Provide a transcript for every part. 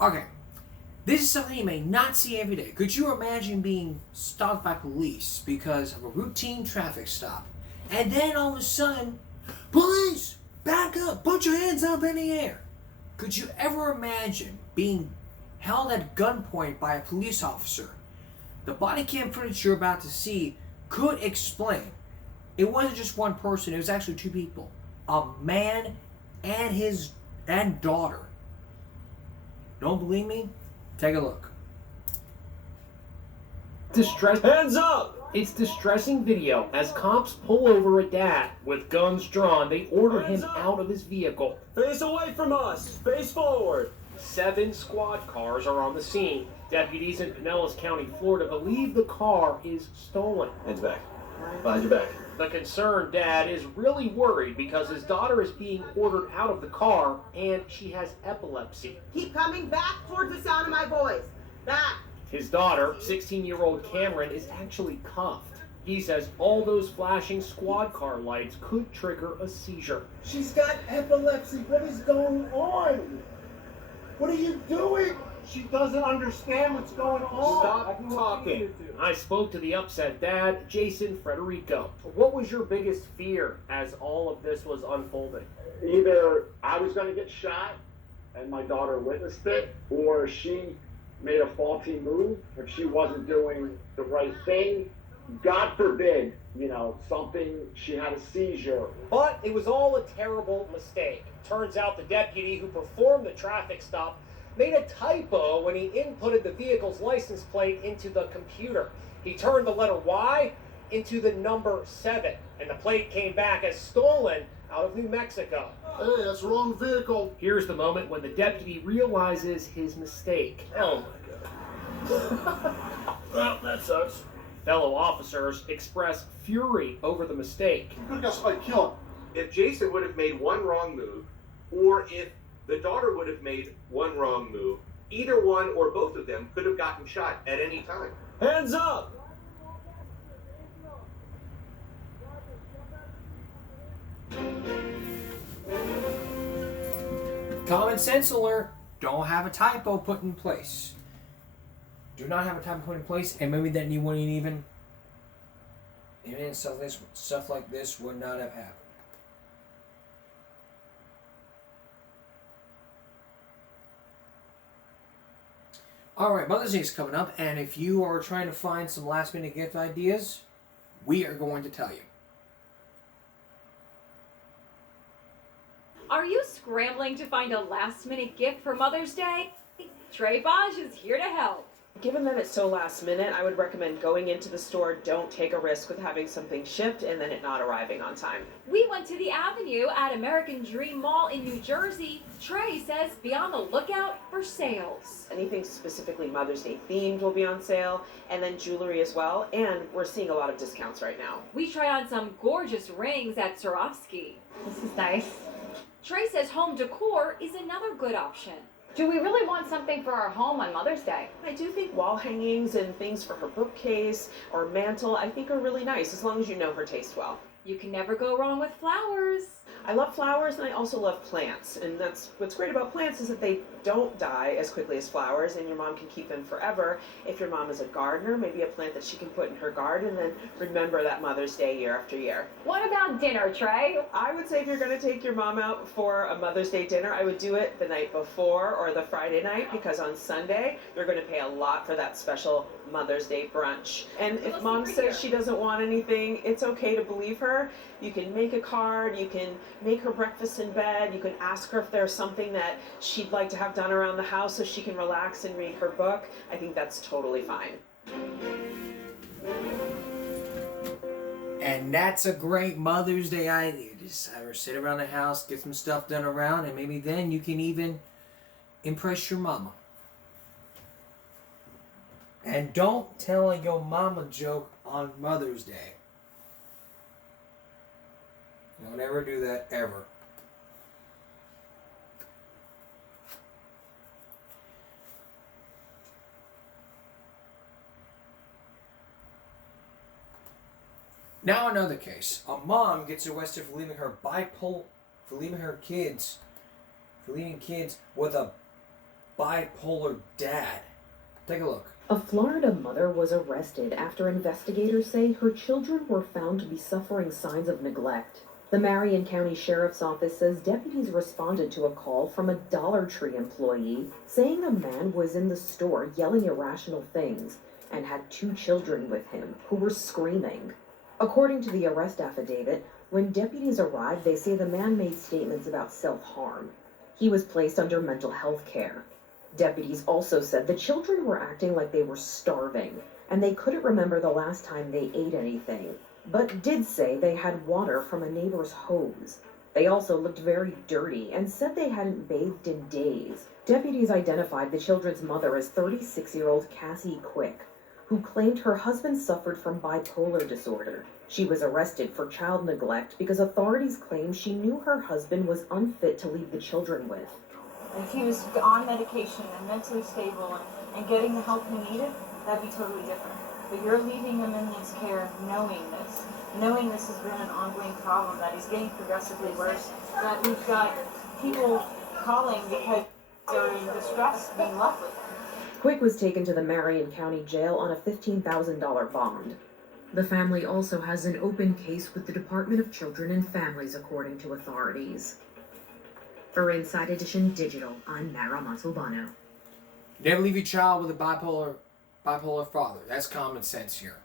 Okay, this is something you may not see every day. Could you imagine being stopped by police because of a routine traffic stop? And then all of a sudden, police, back up, put your hands up in the air. Could you ever imagine being held at gunpoint by a police officer? The body cam footage you're about to see could explain. It wasn't just one person, it was actually two people. A man and his daughter. Don't believe me? Take a look. Hands up! It's distressing video as cops pull over a dad with guns drawn. They order him out of his vehicle. Face away from us! Face forward! 7 squad cars are on the scene. Deputies in Pinellas County, Florida believe the car is stolen. Hands back. Behind your back. The concerned dad is really worried because his daughter is being ordered out of the car and she has epilepsy. Keep coming back towards the sound of my voice. Back. His daughter, 16-year-old Cameron, is actually cuffed. He says all those flashing squad car lights could trigger a seizure. She's got epilepsy. What is going on? What are you doing? She doesn't understand what's going on. Stop talking. I spoke to the upset dad, Jason Frederico. What was your biggest fear as all of this was unfolding? Either I was going to get shot and my daughter witnessed it, or she made a faulty move, if she wasn't doing the right thing. God forbid, something, she had a seizure. But it was all a terrible mistake. Turns out the deputy who performed the traffic stop made a typo when he inputted the vehicle's license plate into the computer. He turned the letter Y into the number 7, and the plate came back as stolen out of New Mexico. Hey, that's the wrong vehicle. Here's the moment when the deputy realizes his mistake. Oh my god. Well, that sucks. Fellow officers express fury over the mistake. You could have got somebody killed. If Jason would have made one wrong move, or if the daughter would have made one wrong move, either one or both of them could have gotten shot at any time. Hands up! Common sense alert. Don't have a typo put in place. Do not have a typo put in place, and maybe then you wouldn't even stuff like this would not have happened. Alright, Mother's Day is coming up, and if you are trying to find some last minute gift ideas, we are going to tell you. Are you scrambling to find a last-minute gift for Mother's Day? Trey Bosch is here to help. Given that it's so last minute, I would recommend going into the store. Don't take a risk with having something shipped and then it not arriving on time. We went to the Avenue at American Dream Mall in New Jersey. Trey says be on the lookout for sales. Anything specifically Mother's Day themed will be on sale, and then jewelry as well, and we're seeing a lot of discounts right now. We tried on some gorgeous rings at Swarovski. This is nice. Trey says home decor is another good option. Do we really want something for our home on Mother's Day? I do think wall hangings and things for her bookcase or mantle, I think are really nice, as long as you know her taste well. You can never go wrong with flowers. I love flowers, and I also love plants, and that's what's great about plants is that they don't die as quickly as flowers, and your mom can keep them forever. If your mom is a gardener, maybe a plant that she can put in her garden, and then remember that Mother's Day year after year. What about dinner, Trey? I would say if you're going to take your mom out for a Mother's Day dinner, I would do it the night before or the Friday night, because on Sunday you're going to pay a lot for that special Mother's Day brunch. And if mom says she doesn't want anything, it's okay to believe her. You can make a card, you can make her breakfast in bed, you can ask her if there's something that she'd like to have done around the house so she can relax and read her book. I think that's totally fine. And that's a great Mother's Day idea. Just have her sit around the house, get some stuff done around, and maybe then you can even impress your mama. And don't tell your mama joke on Mother's Day. Don't ever do that, ever. Now another case. A mom gets arrested for leaving her kids with a bipolar dad. Take a look. A Florida mother was arrested after investigators say her children were found to be suffering signs of neglect. The Marion County Sheriff's Office says deputies responded to a call from a Dollar Tree employee saying a man was in the store yelling irrational things and had 2 children with him who were screaming. According to the arrest affidavit, when deputies arrived, they say the man made statements about self-harm. He was placed under mental health care. Deputies also said the children were acting like they were starving, and they couldn't remember the last time they ate anything, but did say they had water from a neighbor's hose. They also looked very dirty and said they hadn't bathed in days. Deputies identified the children's mother as 36-year-old Cassie Quick, who claimed her husband suffered from bipolar disorder. She was arrested for child neglect because authorities claim she knew her husband was unfit to leave the children with. If he was on medication and mentally stable and getting the help he needed, that'd be totally different. But you're leaving him in his care knowing this has been an ongoing problem, that he's getting progressively worse, that we've got people calling because they're in distress being left with him. Quick was taken to the Marion County Jail on a $15,000 bond. The family also has an open case with the Department of Children and Families, according to authorities. For Inside Edition Digital, I'm Mara Montalbano. Never leave your child with a bipolar father. That's common sense here.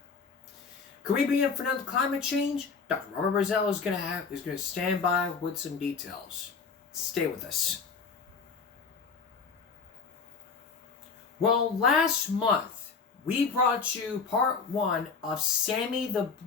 Could we be in for another climate change? Dr. Robert Brazell is going to stand by with some details. Stay with us. Well, last month we brought you part 1 of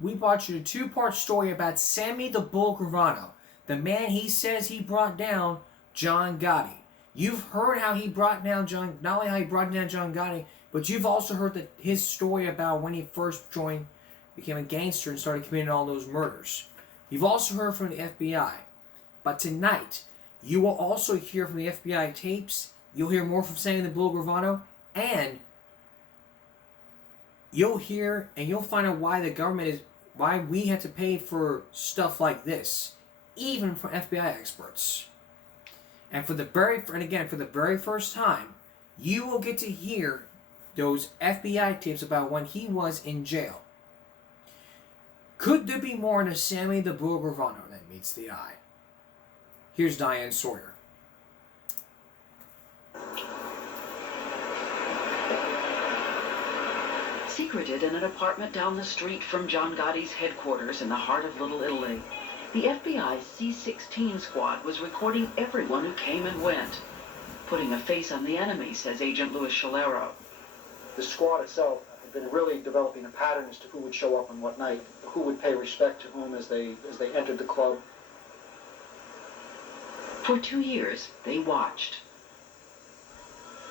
we brought you a 2-part story about Sammy the Bull Gravano, the man he says he brought down John Gotti. You've heard how he brought down not only how he brought down John Gotti, but you've also heard his story about when he first became a gangster and started committing all those murders. You've also heard from the FBI. But tonight, you will also hear from the FBI tapes. You'll hear more from Sammy the Bull Gravano, and you'll hear and you'll find out why why we have to pay for stuff like this, even from FBI experts. And for the very first time, you will get to hear those FBI tapes about when he was in jail. Could there be more in a Sammy the Bull Gravano that meets the eye? Here's Diane Sawyer. Secreted in an apartment down the street from John Gotti's headquarters in the heart of Little Italy, the FBI's C-16 squad was recording everyone who came and went, putting a face on the enemy, says Agent Luis Scholero. The squad itself had been really developing a pattern as to who would show up on what night, who would pay respect to whom as they entered the club. For 2 years, they watched.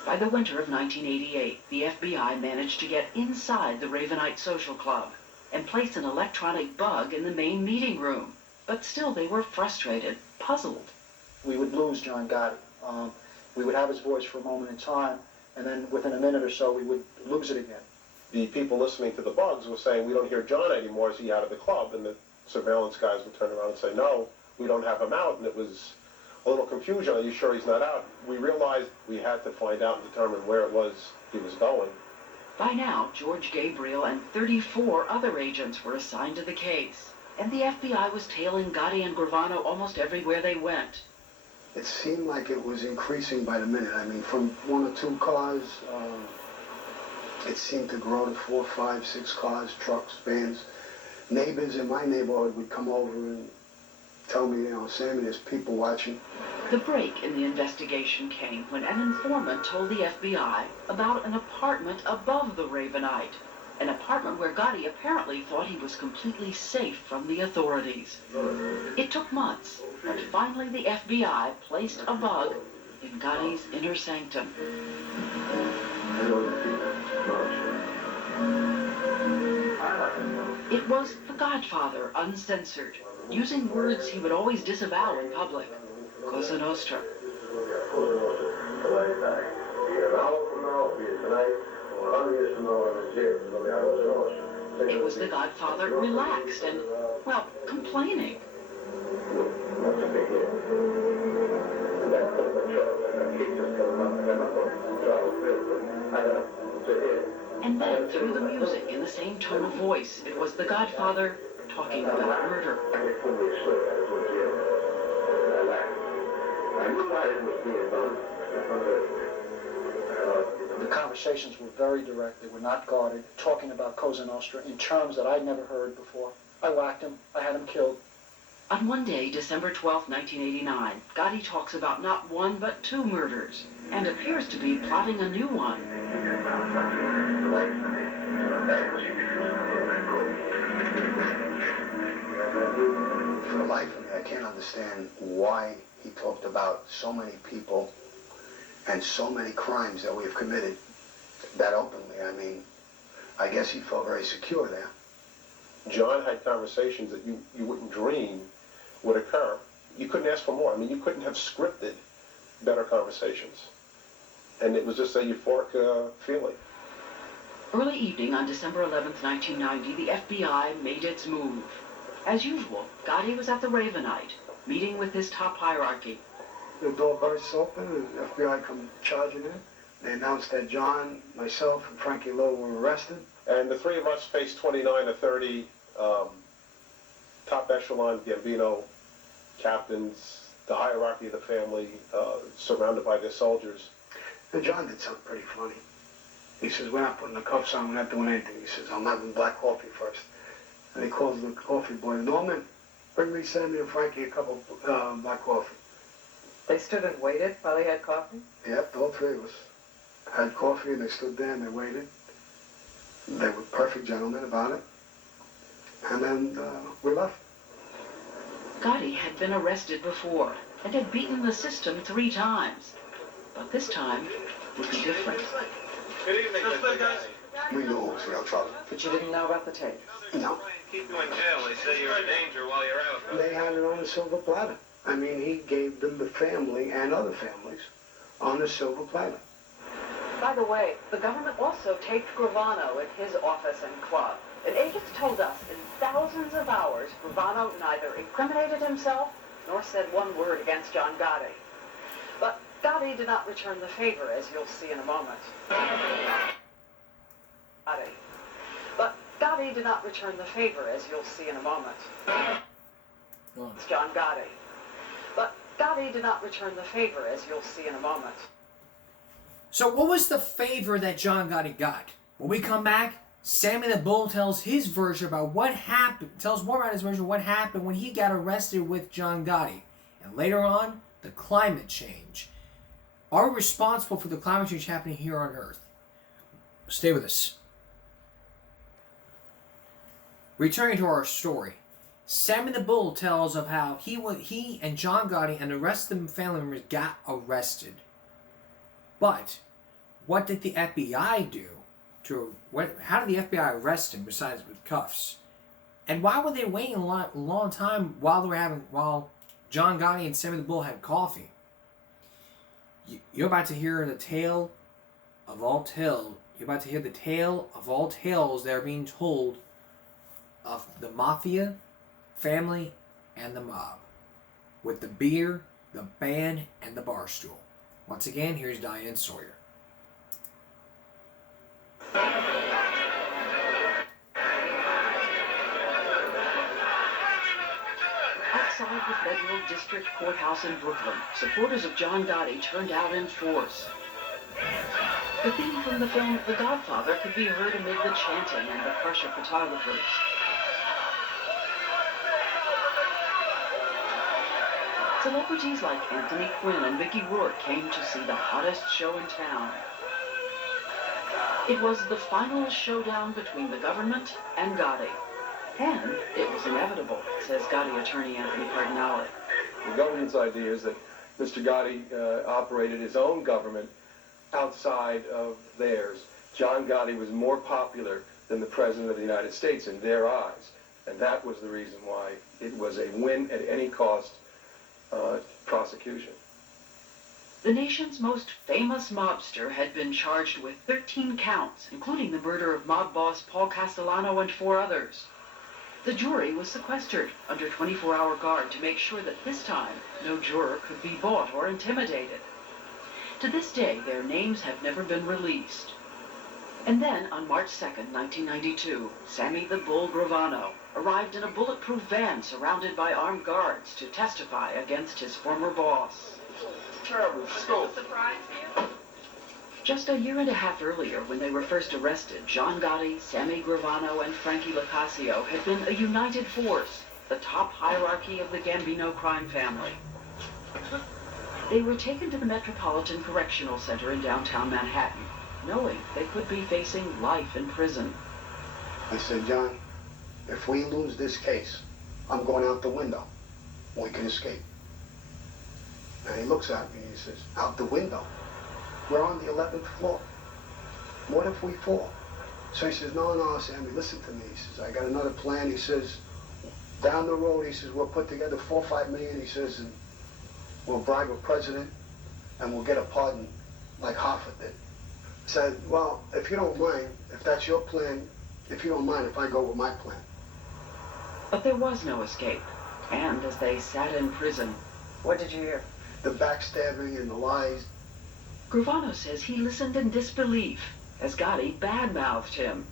By the winter of 1988, the FBI managed to get inside the Ravenite Social Club and place an electronic bug in the main meeting room. But still, they were frustrated, puzzled. We would lose John Gotti. We would have his voice for a moment in time, and then within a minute or so, we would lose it again. The people listening to the bugs were saying, we don't hear John anymore. Is he out of the club? And the surveillance guys would turn around and say, no, we don't have him out. And it was a little confusion. Are you sure he's not out? We realized we had to find out and determine where it was he was going. By now, George Gabriel and 34 other agents were assigned to the case, and the FBI was tailing Gotti and Gravano almost everywhere they went. It seemed like it was increasing by the minute. I mean, from 1 or 2 cars, it seemed to grow to 4, 5, 6 cars, trucks, vans. Neighbors in my neighborhood would come over and tell me, Sammy, there's people watching. The break in the investigation came when an informant told the FBI about an apartment above the Ravenite, an apartment where Gotti apparently thought he was completely safe from the authorities. It took months, but finally the FBI placed a bug in Gotti's inner sanctum. It was The Godfather, uncensored, using words he would always disavow in public. Cosa Nostra. It was The Godfather relaxed and, well, complaining. And then, through the music, in the same tone of voice, it was the Godfather talking about murder. The conversations were very direct. They were not guarded, talking about Cosa Nostra in terms that I'd never heard before. I whacked him. I had him killed. On one day, December 12, 1989, Gotti talks about not one but two murders and appears to be plotting a new one. For the life of me, I can't understand why he talked about so many people and so many crimes that we have committed that openly. I mean, I guess he felt very secure there. John had conversations that you wouldn't dream would occur. You couldn't ask for more. I mean, you couldn't have scripted better conversations. And it was just a euphoric feeling. Early evening on December 11, 1990, the FBI made its move. As usual, Gotti was at the Ravenite, meeting with his top hierarchy. The door bursts open and the FBI come charging in. They announced that John, myself, and Frankie Lowe were arrested. And the three of us faced 29 to 30 top echelon Gambino captains, the hierarchy of the family, surrounded by their soldiers. And John did something pretty funny. He says, we're not putting the cuffs on, we're not doing anything. He says, I'm having black coffee first. And he calls the coffee boy, Norman, bring me, Sammy, and Frankie a cup of black coffee. They stood and waited while they had coffee? Yep, all three of us had coffee, and they stood there and they waited. They were perfect gentlemen about it. And then we left. Gotti had been arrested before and had beaten the system 3 times. But this time would be different. Good evening, Mr. guys. We knew it was real trouble. But you didn't know about the tape? No. Keep you in jail. They say you're in danger while you're out. They had it on a silver platter. I mean, he gave them the family and other families on a silver platter. By the way, the government also taped Gravano in his office and club. And agents told us in thousands of hours, Gravano neither incriminated himself nor said one word against John Gotti. But Gotti did not return the favor, as you'll see in a moment. Gotti did not return the favor, as you'll see in a moment. It's John Gotti. But Gotti did not return the favor, as you'll see in a moment. So what was the favor that John Gotti got? When we come back, Sammy the Bull tells his version about what happened, tells more about his version of what happened when he got arrested with John Gotti. And later on, the climate change. Are we responsible for the climate change happening here on Earth? Stay with us. Returning to our story, Sammy the Bull tells of how he and John Gotti and the rest of the family members got arrested. But what did the FBI do? How did the FBI arrest him besides with cuffs? And why were they waiting a long time while John Gotti and Sammy the Bull had coffee? You're about to hear the tale of all tales. You're about to hear the tale of all tales that are being told of the mafia, family, and the mob, with the beer, the band, and the bar stool. Once again, here's Diane Sawyer. Outside the Federal District Courthouse in Brooklyn, supporters of John Gotti turned out in force. The theme from the film The Godfather could be heard amid the chanting and the crush of photographers. Celebrities like Anthony Quinn and Mickey Rourke came to see the hottest show in town. It was the final showdown between the government and Gotti. And it was inevitable, says Gotti attorney Anthony Cardinale. The government's idea is that Mr. Gotti operated his own government outside of theirs. John Gotti was more popular than the President of the United States in their eyes. And that was the reason why it was a win at any cost prosecution. The nation's most famous mobster had been charged with 13 counts, including the murder of mob boss Paul Castellano and 4 others. The jury was sequestered under 24-hour guard to make sure that this time no juror could be bought or intimidated. To this day, their names have never been released. And then, on March 2nd, 1992, Sammy the Bull Gravano arrived in a bulletproof van surrounded by armed guards to testify against his former boss. Just a year and a half earlier, when they were first arrested, John Gotti, Sammy Gravano, and Frankie LoCascio had been a united force, the top hierarchy of the Gambino crime family. They were taken to the Metropolitan Correctional Center in downtown Manhattan, knowing they could be facing life in prison. I said, John, if we lose this case, I'm going out the window. We can escape. And he looks at me and he says, out the window? We're on the 11th floor. What if we fall? So he says, no, Sammy, listen to me. He says, I got another plan. He says, down the road, he says, we'll put together $4 or $5 million. He says, and we'll bribe a president and we'll get a pardon like Hoffa did. I said, well, if you don't mind, if that's your plan, if you don't mind if I go with my plan. But there was no escape. And as they sat in prison, what did you hear? The backstabbing and the lies. Gravano says he listened in disbelief as Gotti badmouthed him.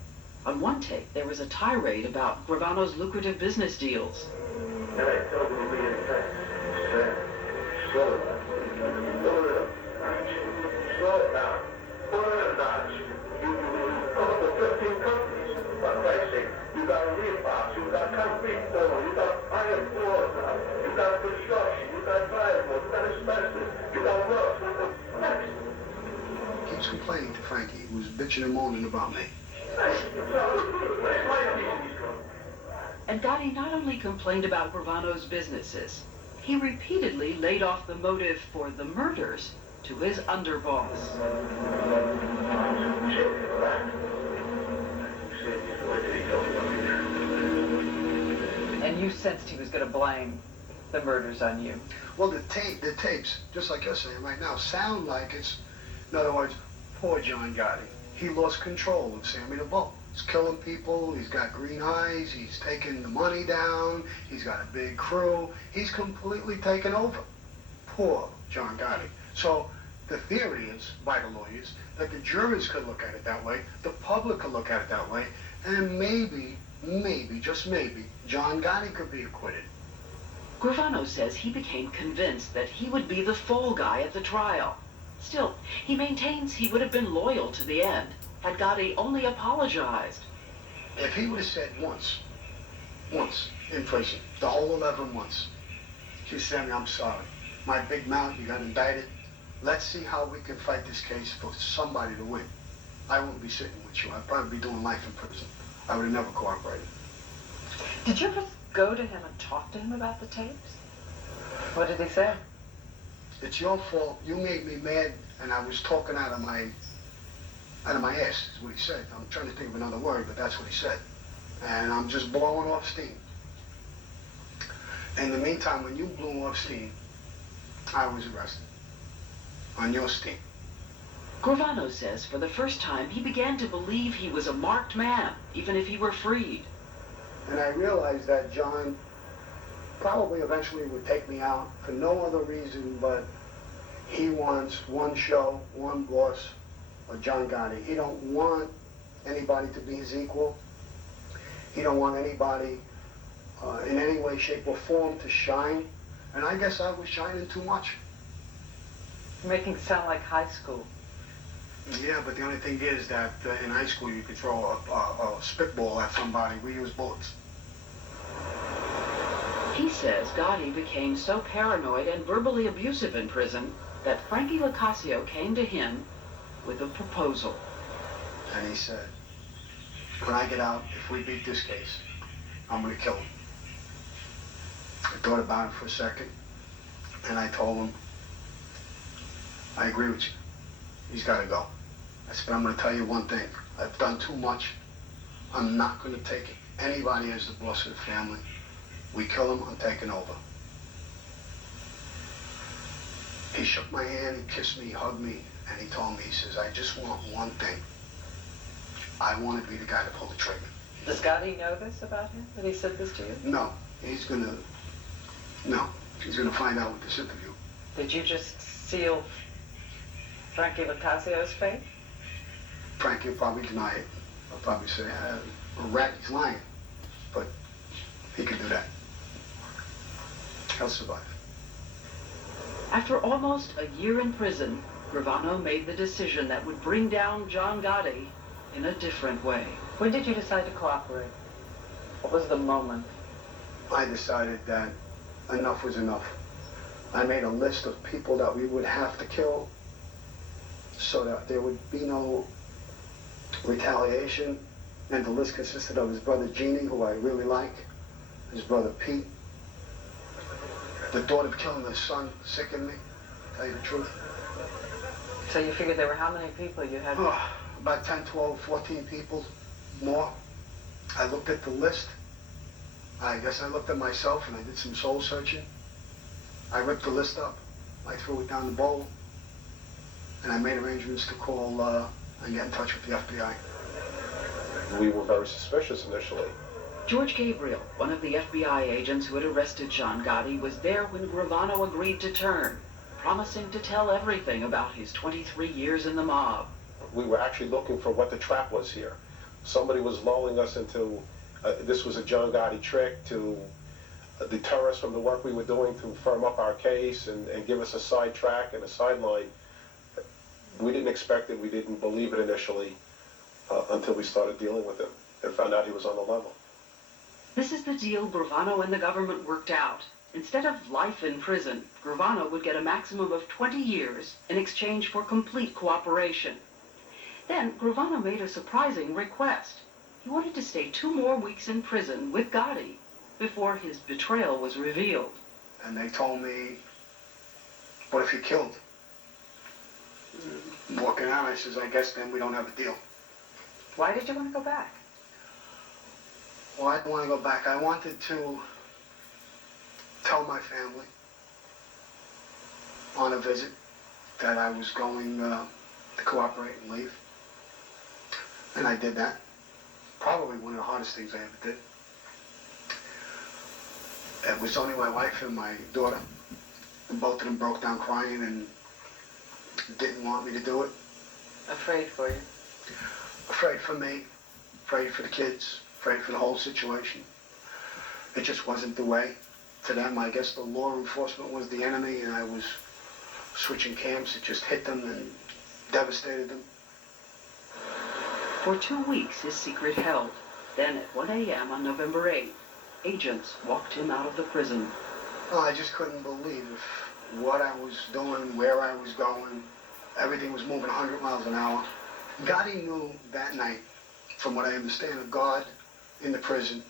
On one tape, there was a tirade about Gravano's lucrative business deals. And I told him to be in touch. Slow it down. Slow it down. Slow it down. You over 15 companies. For Christ's sake, you got Reeboks, you got concrete form, you got iron floors, you got construction, you got drywall, you got asbestos, you got rust. Next. Keeps complaining to Frankie, who was bitching and moaning about me. And Gotti not only complained about Gravano's businesses, he repeatedly laid off the motive for the murders to his underboss. And you sensed he was going to blame the murders on you? Well, the tapes, just like you're saying right now, sound like it's, in other words, poor John Gotti. He lost control of Sammy the Bull. He's killing people, he's got green eyes, he's taking the money down, he's got a big crew, he's completely taken over. Poor John Gotti. So the theory is, by the lawyers, that the jurors could look at it that way, the public could look at it that way, and maybe, just maybe, John Gotti could be acquitted. Gravano says he became convinced that he would be the fall guy at the trial. Still, he maintains he would have been loyal to the end had Gotti only apologized. If he would have said once in prison, the whole 11 months, gee, Sammy, I'm sorry. My big mouth, you got indicted. Let's see how we can fight this case for somebody to win. I wouldn't be sitting with you. I'd probably be doing life in prison. I would have never cooperated. Did you ever go to him and talk to him about the tapes? What did he say? It's your fault. You made me mad, and I was talking out of my ass, is what he said. I'm trying to think of another word, but that's what he said. And I'm just blowing off steam. In the meantime, when you blew off steam, I was arrested. On your steam. Gravano says for the first time he began to believe he was a marked man, even if he were freed. And I realized that John probably eventually would take me out for no other reason but he wants one show, one boss, or John Gotti. He don't want anybody to be his equal. He don't want anybody in any way, shape, or form to shine. And I guess I was shining too much. You're making it sound like high school. Yeah, but the only thing is that in high school you could throw a spitball at somebody. We use bullets. He says Gotti became so paranoid and verbally abusive in prison that Frankie LoCascio came to him with a proposal. And he said, when I get out, if we beat this case, I'm going to kill him. I thought about it for a second, and I told him, I agree with you. He's got to go. I said, but I'm going to tell you one thing. I've done too much. I'm not going to take it. Anybody as the boss of the family. We kill him, I'm taking over. He shook my hand, he kissed me, he hugged me, and he told me, he says, I just want one thing. I want to be the guy to pull the trigger. Does Gotti know this about him, that he said this to you? No, he's going to find out with this interview. Did you just seal Frankie LoCascio's fate? Frankie will probably deny it. I'll probably say, Racky's lying. But he can do that. He'll survive. After almost a year in prison, Gravano made the decision that would bring down John Gotti in a different way. When did you decide to cooperate? What was the moment? I decided that enough was enough. I made a list of people that we would have to kill so that there would be no retaliation. And the list consisted of his brother Jeannie, who I really like, his brother Pete. The thought of killing his son sickened me, to tell you the truth. So you figured there were how many people you had? About 10, 12, 14 people more. I looked at the list. I guess I looked at myself and I did some soul searching. I ripped the list up. I threw it down the bowl. And I made arrangements to call and get in touch with the FBI. We were very suspicious initially. George Gabriel, one of the FBI agents who had arrested John Gotti, was there when Gravano agreed to turn, promising to tell everything about his 23 years in the mob. We were actually looking for what the trap was here. Somebody was lulling us into, this was a John Gotti trick to deter us from the work we were doing to firm up our case and give us a sidetrack and a sideline. We didn't expect it, we didn't believe it initially until we started dealing with him and found out he was on the level. This is the deal Gravano and the government worked out. Instead of life in prison, Gravano would get a maximum of 20 years in exchange for complete cooperation. Then Gravano made a surprising request. He wanted to stay 2 more weeks in prison with Gotti before his betrayal was revealed. And they told me, what if you killed? Walking out, I says, I guess then we don't have a deal. Why did you want to go back? Well, I didn't want to go back. I wanted to tell my family on a visit that I was going to cooperate and leave. And I did that. Probably one of the hardest things I ever did. It was only my wife and my daughter. And both of them broke down crying and didn't want me to do it. Afraid for you? Afraid for me, afraid for the kids, afraid for the whole situation. It just wasn't the way. To them, I guess the law enforcement was the enemy and I was switching camps. It just hit them and devastated them. For 2 weeks, his secret held. Then at 1 a.m. on November 8th, agents walked him out of the prison. Well, I just couldn't believe what I was doing, where I was going. Everything was moving 100 miles an hour. Gotti knew that night, from what I understand, a guard in the prison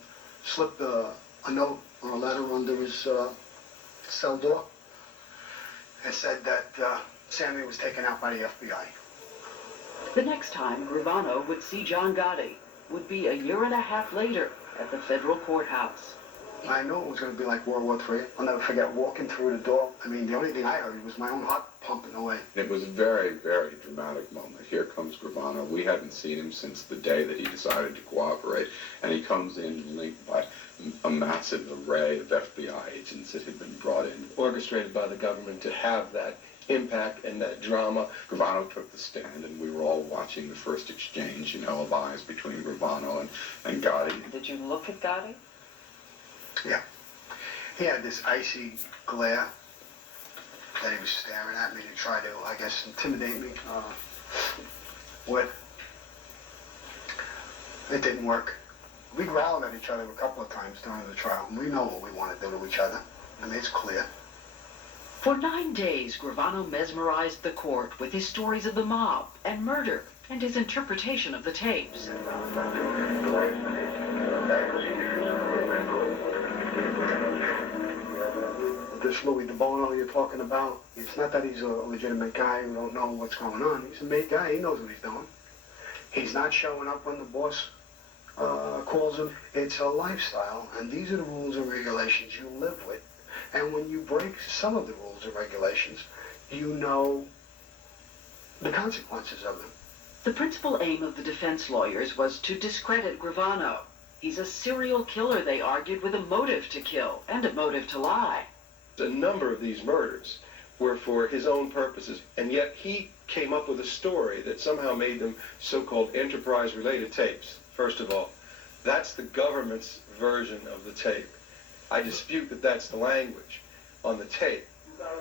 slipped a note or a letter under his cell door and said that Sammy was taken out by the FBI. The next time Gravano would see John Gotti would be 1.5 years later at the federal courthouse. I knew it was going to be like World War III. I'll never forget walking through the door. I mean, the only thing I heard was my own heart pumping away. It was a very, very dramatic moment. Here comes Gravano. We hadn't seen him since the day that he decided to cooperate. And he comes in linked by a massive array of FBI agents that had been brought in, Orchestrated by the government to have that impact and that drama. Gravano took the stand, and we were all watching the first exchange, of eyes between Gravano and Gotti. Did you look at Gotti? Yeah. He had this icy glare that he was staring at me to try to, I guess, intimidate me with. It didn't work. We growled at each other a couple of times during the trial. We know what we want to do to each other. I mean, it's clear. For 9 days, Gravano mesmerized the court with his stories of the mob and murder and his interpretation of the tapes. This Louis DeBono you're talking about, it's not that he's a legitimate guy who don't know what's going on. He's a made guy. He knows what he's doing. He's not showing up when the boss calls him. It's a lifestyle, and these are the rules and regulations you live with. And when you break some of the rules and regulations, you know the consequences of them. The principal aim of the defense lawyers was to discredit Gravano. He's a serial killer, they argued, with a motive to kill and a motive to lie. A number of these murders were for his own purposes, and yet he came up with a story that somehow made them so-called enterprise-related tapes. First of all, that's the government's version of the tape. I dispute that that's the language on the tape.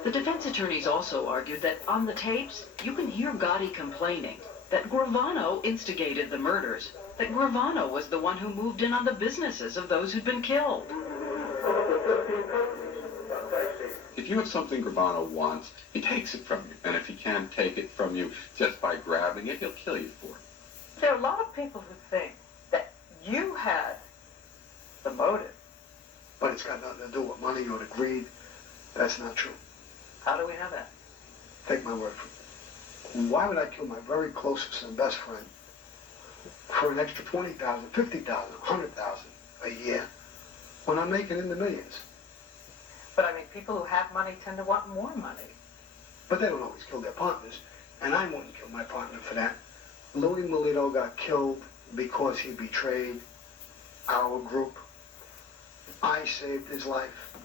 The defense attorneys also argued that on the tapes, you can hear Gotti complaining that Gravano instigated the murders, that Gravano was the one who moved in on the businesses of those who'd been killed. If you have something Gravano wants, he takes it from you. And if he can't take it from you just by grabbing it, he'll kill you for it. There are a lot of people who think that you had the motive. But it's got nothing to do with money or the greed. That's not true. How do we know that? Take my word for it. Why would I kill my very closest and best friend for an extra $20,000, $50,000, $100,000 a year when I'm making in the millions? But I mean, people who have money tend to want more money. But they don't always kill their partners, and I wouldn't kill my partner for that. Louis Melito got killed because he betrayed our group. I saved his life,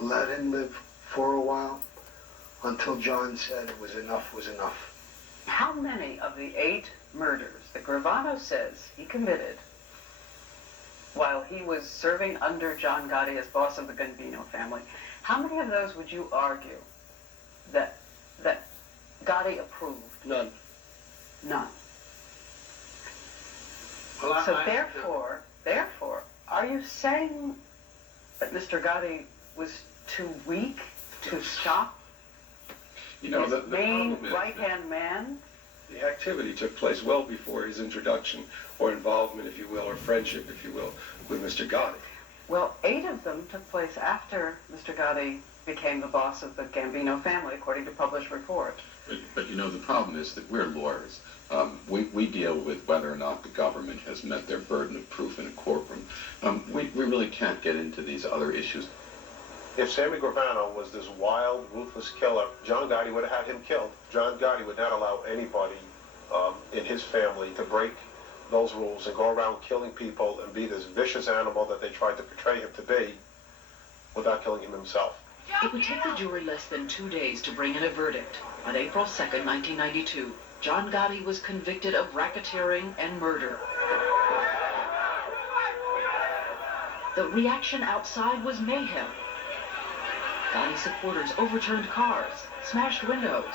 let him live for a while, until John said it was enough was enough. How many of the 8 murders that Gravano says he committed while he was serving under John Gotti as boss of the Gambino family, how many of those would you argue that Gotti approved? None. None. Well, So therefore, are you saying that Mr. Gotti was too weak to stop You know, his the main problem is right-hand man? The activity took place well before his introduction, or involvement, if you will, or friendship, if you will, with Mr. Gotti. Well, 8 of them took place after Mr. Gotti became the boss of the Gambino family, according to published reports. But you know, the problem is that we're lawyers. We deal with whether or not the government has met their burden of proof in a courtroom. We really can't get into these other issues. If Sammy Gravano was this wild, ruthless killer, John Gotti would have had him killed. John Gotti would not allow anybody in his family to break those rules and go around killing people and be this vicious animal that they tried to portray him to be without killing him himself. It would take the jury less than 2 days to bring in a verdict. On April 2nd, 1992, John Gotti was convicted of racketeering and murder. The reaction outside was mayhem. Gotti supporters overturned cars, smashed windows.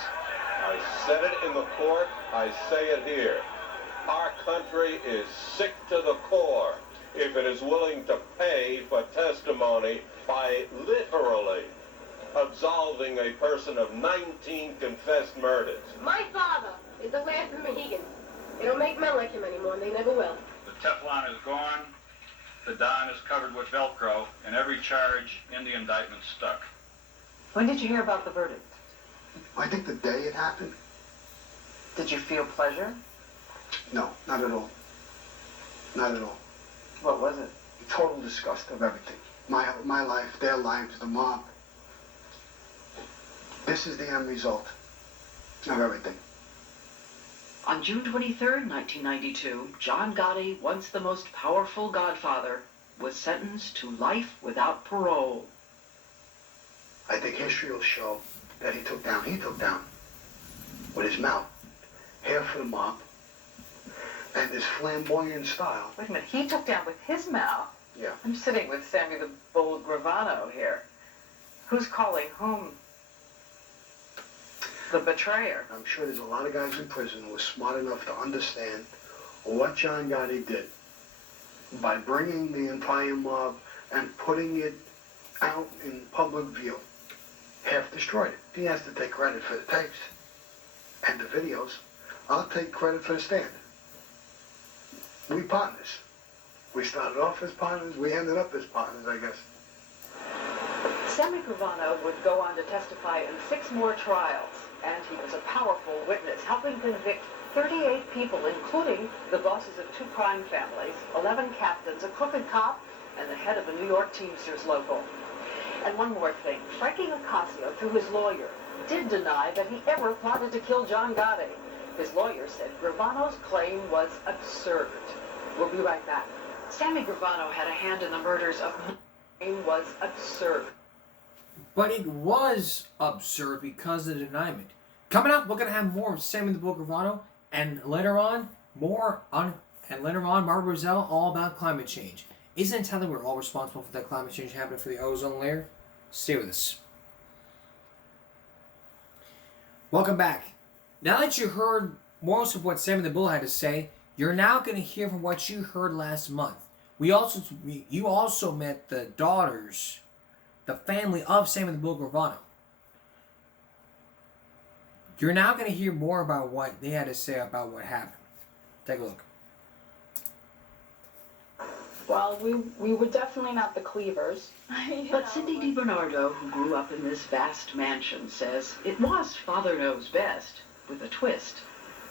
I said it in the court, I say it here. Our country is sick to the core if it is willing to pay for testimony by literally absolving a person of 19 confessed murders. My father is the last of the Mohegans. They don't make men like him anymore, and they never will. The Teflon is gone, the Don is covered with Velcro, and every charge in the indictment stuck. When did you hear about the verdict? I think the day it happened. Did you feel pleasure? No, not at all. Not at all. What was it? Total disgust of everything. My life, their lives, the mob. This is the end result of everything. On June 23rd, 1992, John Gotti, once the most powerful godfather, was sentenced to life without parole. I think history will show that he took down with his mouth, hair for the mob, and his flamboyant style. Wait a minute, he took down with his mouth? Yeah. I'm sitting with Sammy the Bull Gravano here. Who's calling whom the betrayer? I'm sure there's a lot of guys in prison who are smart enough to understand what John Gotti did by bringing the entire mob and putting it out in public view. Half destroyed it. He has to take credit for the tapes and the videos. I'll take credit for the stand. We partners. We started off as partners, we ended up as partners, I guess. Sammy Gravano would go on to testify in 6 more trials, and he was a powerful witness, helping convict 38 people, including the bosses of 2 crime families, 11 captains, a crooked cop, and the head of a New York Teamsters local. And one more thing, Frankie Ocasio, through his lawyer, did deny that he ever plotted to kill John Gotti. His lawyer said Gravano's claim was absurd. We'll be right back. Sammy Gravano had a hand in the murders of... was absurd. But it was absurd because of the deniement. Coming up, we're going to have more of Sammy the Bull Gravano, and later on, Barbara Roselle, all about climate change. Isn't it telling we're all responsible for that climate change happening for the ozone layer? Stay with us. Welcome back. Now that you heard most of what Sammy the Bull had to say, you're now going to hear from what you heard last month. You also met the daughters, the family of Sammy the Bull Gravano. You're now going to hear more about what they had to say about what happened. Take a look. Well, we were definitely not the Cleavers. But Cindy DiBernardo, who grew up in this vast mansion, says it was Father Knows Best, with a twist.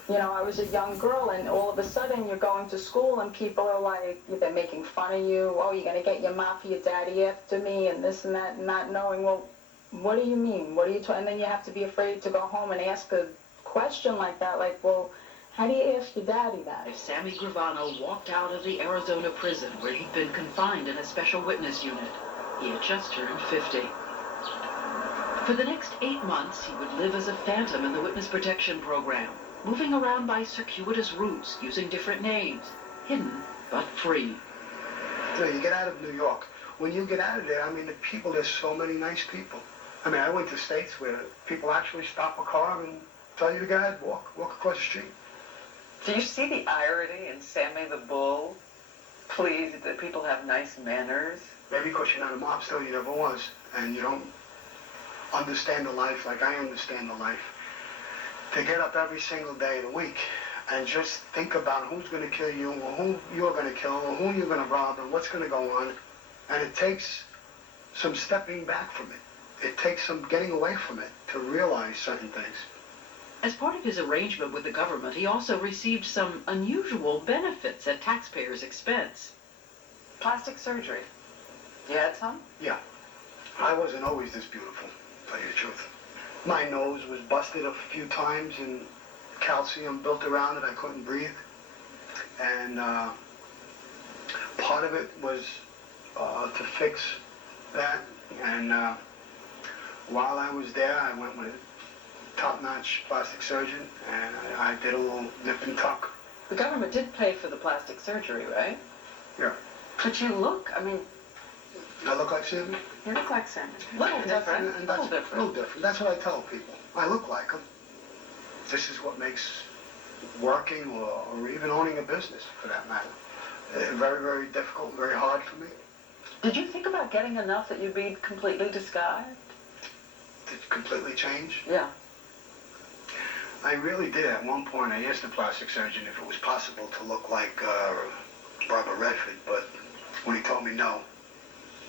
You know, I was a young girl, and all of a sudden you're going to school, and people are like, they're making fun of you. Oh, you're going to get your mafia daddy after me, and this and that, not knowing, well, what do you mean? What are you talking? And then you have to be afraid to go home and ask a question like that, like, well, how do you ask your daddy that? Sammy Gravano walked out of the Arizona prison where he'd been confined in a special witness unit. He had just turned 50. For the next 8 months, he would live as a phantom in the witness protection program, moving around by circuitous routes, using different names, hidden but free. You know, you get out of New York. When you get out of there, I mean, the people, there's so many nice people. I mean, I went to states where people actually stop a car and tell you to go ahead, walk across the street. Do you see the irony in Sammy the Bull? Please, that people have nice manners. Maybe because you're not a mobster, you never was, and you don't understand the life like I understand the life. To get up every single day of the week and just think about who's going to kill you, or who you're going to kill, or who you're going to rob, and what's going to go on. And it takes some stepping back from it. It takes some getting away from it to realize certain things. As part of his arrangement with the government, he also received some unusual benefits at taxpayers' expense. Plastic surgery. You had some? Yeah. I wasn't always this beautiful, to tell you the truth. My nose was busted a few times and calcium built around it. I couldn't breathe. And part of it was to fix that. And while I was there, I went with a top-notch plastic surgeon, and I did a little nip and tuck. The government did pay for the plastic surgery, right? Yeah. But you look, I mean... I look like Sammy? You look like Sammy. Little different. And that's, little different. That's what I tell people. I look like him. This is what makes working or even owning a business, for that matter, very, very difficult, very hard for me. Did you think about getting enough that you'd be completely disguised? To completely change? Yeah. I really did. At one point, I asked the plastic surgeon if it was possible to look like Barbara Redford, but when he told me no,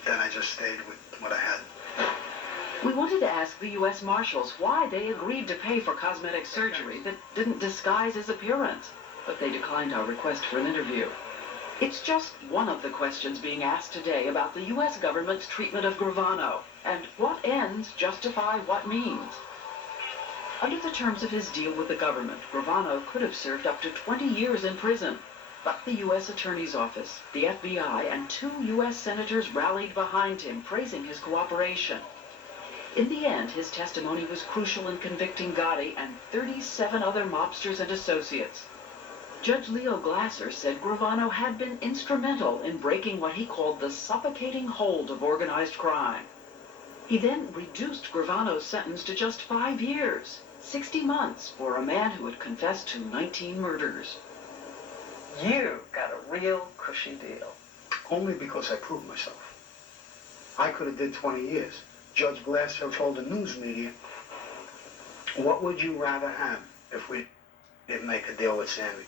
then I just stayed with what I had. We wanted to ask the U.S. Marshals why they agreed to pay for cosmetic surgery that didn't disguise his appearance, but they declined our request for an interview. It's just one of the questions being asked today about the U.S. government's treatment of Gravano, and what ends justify what means. Under the terms of his deal with the government, Gravano could have served up to 20 years in prison. But the U.S. Attorney's Office, the FBI, and 2 U.S. senators rallied behind him, praising his cooperation. In the end, his testimony was crucial in convicting Gotti and 37 other mobsters and associates. Judge Leo Glasser said Gravano had been instrumental in breaking what he called the suffocating hold of organized crime. He then reduced Gravano's sentence to just 5 years, 60 months for a man who had confessed to 19 murders. You got a real cushy deal. Only because I proved myself. I could have did 20 years. Judge Glasser told the news media, what would you rather have if we didn't make a deal with Sammy?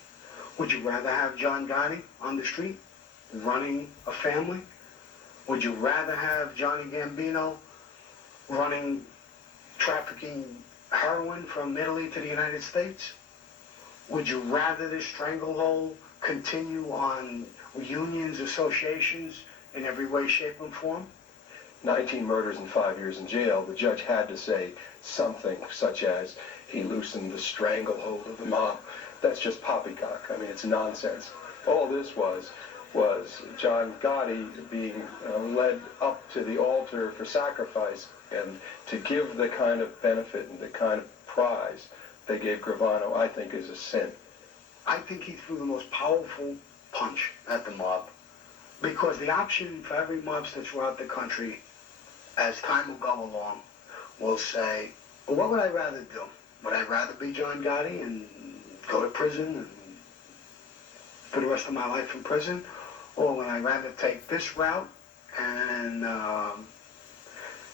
Would you rather have John Gotti on the street, running a family? Would you rather have Johnny Gambino running, trafficking heroin from Italy to the United States? Would you rather this stranglehold continue on unions, associations, in every way, shape, and form? 19 murders and 5 years in jail, the judge had to say something such as he loosened the stranglehold of the mob. That's just poppycock. I mean, it's nonsense. All this was was John Gotti being led up to the altar for sacrifice, and to give the kind of benefit and the kind of prize they gave Gravano, I think, is a sin. I think he threw the most powerful punch at the mob, because the option for every mobster throughout the country, as time will go along, will say, well, what would I rather do? Would I rather be John Gotti and go to prison and for the rest of my life in prison? Or would I rather take this route and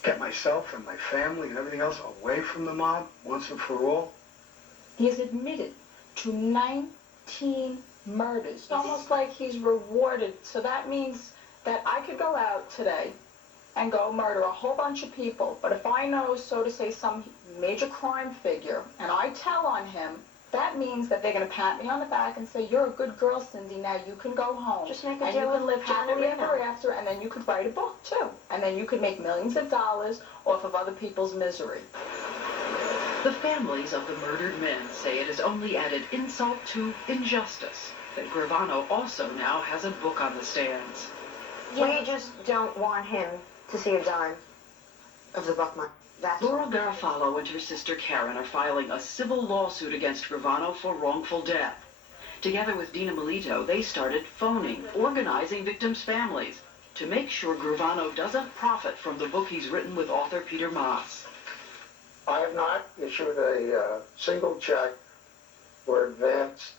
get myself and my family and everything else away from the mob once and for all? He has admitted to 19 murders. It's almost like he's rewarded. So that means that I could go out today and go murder a whole bunch of people, but if I know, so to say, some major crime figure, and I tell on him, that means that they're going to pat me on the back and say, you're a good girl, Cindy, now you can go home. Just make a and you deal can with live John happily and ever after, and then you could write a book, too. And then you could make millions of dollars off of other people's misery. The families of the murdered men say it has only added insult to injustice that Gravano also now has a book on the stands. We just don't want him to see a dime of the book money. Laura Garofalo and her sister Karen are filing a civil lawsuit against Gravano for wrongful death. Together with Dina Melito, they started phoning, organizing victims' families to make sure Gravano doesn't profit from the book he's written with author Peter Maas. I have not issued a single check or advanced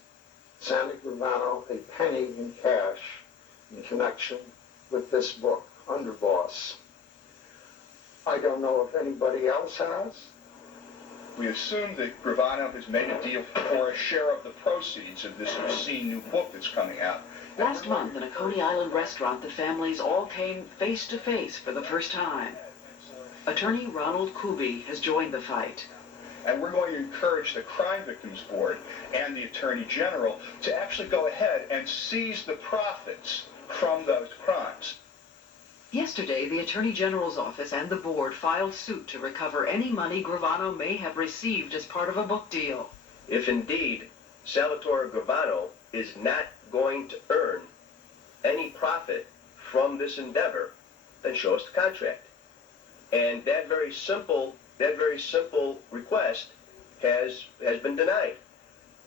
Sammy Gravano a penny in cash in connection with this book, Underboss. I don't know if anybody else has. We assume that Gravano has made a deal for a share of the proceeds of this obscene new book that's coming out. Last month in a Coney Island restaurant, the families all came face to face for the first time. Attorney Ronald Kuby has joined the fight. And we're going to encourage the Crime Victims Board and the Attorney General to actually go ahead and seize the profits from those crimes. Yesterday, the Attorney General's office and the board filed suit to recover any money Gravano may have received as part of a book deal. If indeed Salvatore Gravano is not going to earn any profit from this endeavor, then show us the contract. And that very simple request has been denied.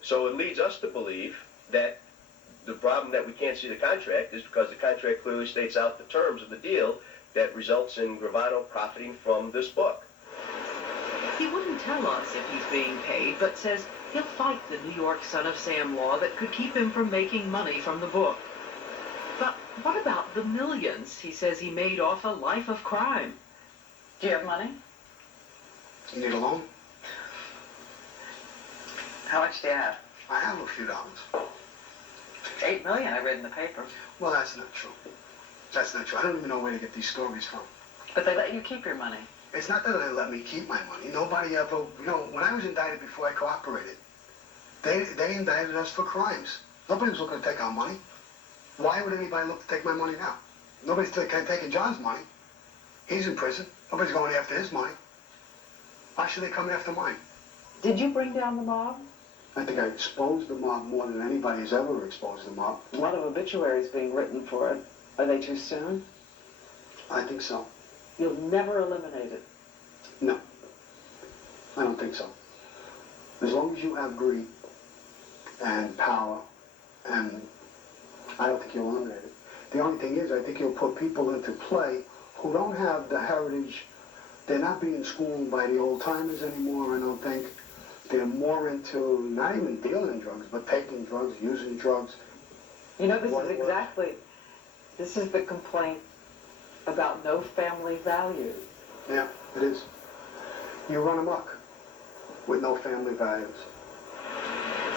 So it leads us to believe that the problem that we can't see the contract is because the contract clearly states out the terms of the deal that results in Gravano profiting from this book. He wouldn't tell us if he's being paid, but says he'll fight the New York Son of Sam law that could keep him from making money from the book. But what about the millions he says he made off a life of crime? Do you have money? You need a loan? How much do you have? I have a few dollars. $8 million, I read in the paper. Well, that's not true. That's not true. I don't even know where to get these stories from. But they let you keep your money. It's not that they let me keep my money. Nobody ever, when I was indicted before I cooperated, they indicted us for crimes. Nobody was looking to take our money. Why would anybody look to take my money now? Nobody's taking John's money. He's in prison. Nobody's going after his money. Why should they come after mine? Did you bring down the mob? I think I exposed the mob more than anybody's ever exposed the mob. A lot of obituaries being written for it. Are they too soon? I think so. You'll never eliminate it. No. I don't think so. As long as you have greed and power, and I don't think you'll eliminate it. The only thing is, I think you'll put people into play who don't have the heritage. They're not being schooled by the old-timers anymore, I don't think. They're more into not even dealing in drugs, but taking drugs, using drugs. You know, this is the complaint about no family values. Yeah, it is. You run amok with no family values.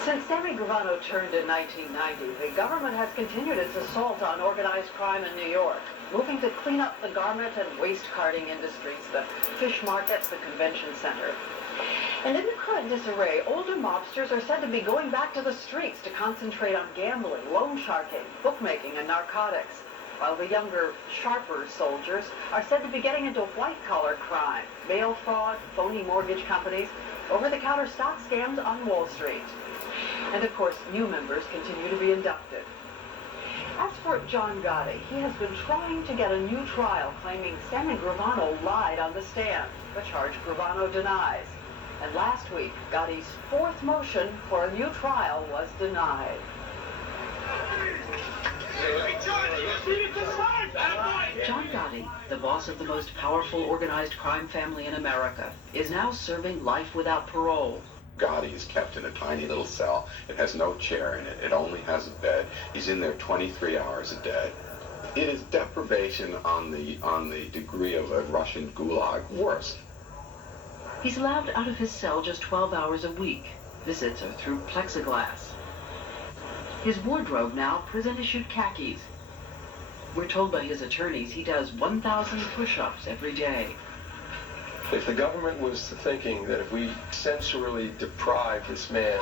Since Sammy Gravano turned in 1990, the government has continued its assault on organized crime in New York, moving to clean up the garment and waste carting industries, the fish markets, the convention center. And in the current disarray, older mobsters are said to be going back to the streets to concentrate on gambling, loan sharking, bookmaking, and narcotics, while the younger, sharper soldiers are said to be getting into white-collar crime, mail fraud, phony mortgage companies, over-the-counter stock scams on Wall Street. And of course, new members continue to be inducted. As for John Gotti, he has been trying to get a new trial claiming Sammy Gravano lied on the stand, a charge Gravano denies. And last week, Gotti's fourth motion for a new trial was denied. John Gotti, the boss of the most powerful organized crime family in America, is now serving life without parole. Gotti is kept in a tiny little cell. It has no chair in it. It only has a bed. He's in there 23 hours a day. It is deprivation on the degree of a Russian gulag. Worse. He's allowed out of his cell just 12 hours a week. Visits are through plexiglass. His wardrobe now prison-issued khakis. We're told by his attorneys he does 1,000 push-ups every day. If the government was thinking that if we censorily deprive this man,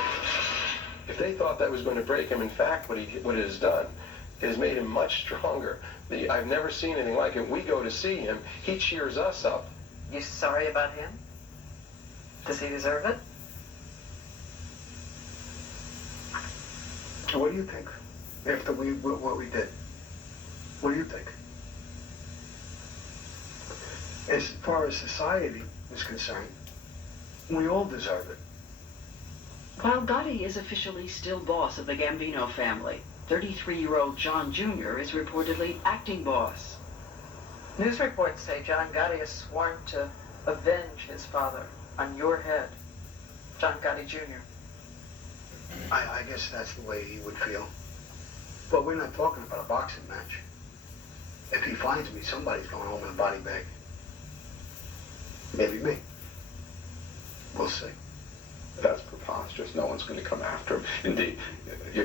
if they thought that was going to break him, in fact, what it has done has made him much stronger. I've never seen anything like it. We go to see him, he cheers us up. You sorry about him? Does he deserve it? What do you think? After what we did, what do you think? As far as society is concerned, we all deserve it. While Gotti is officially still boss of the Gambino family, 33-year-old John Jr. is reportedly acting boss. News reports say John Gotti has sworn to avenge his father on your head, John Gotti Jr. I guess that's the way he would feel. But we're not talking about a boxing match. If he finds me, somebody's going home in a body bag. Maybe me. We'll see. That's preposterous. No one's going to come after him. Indeed,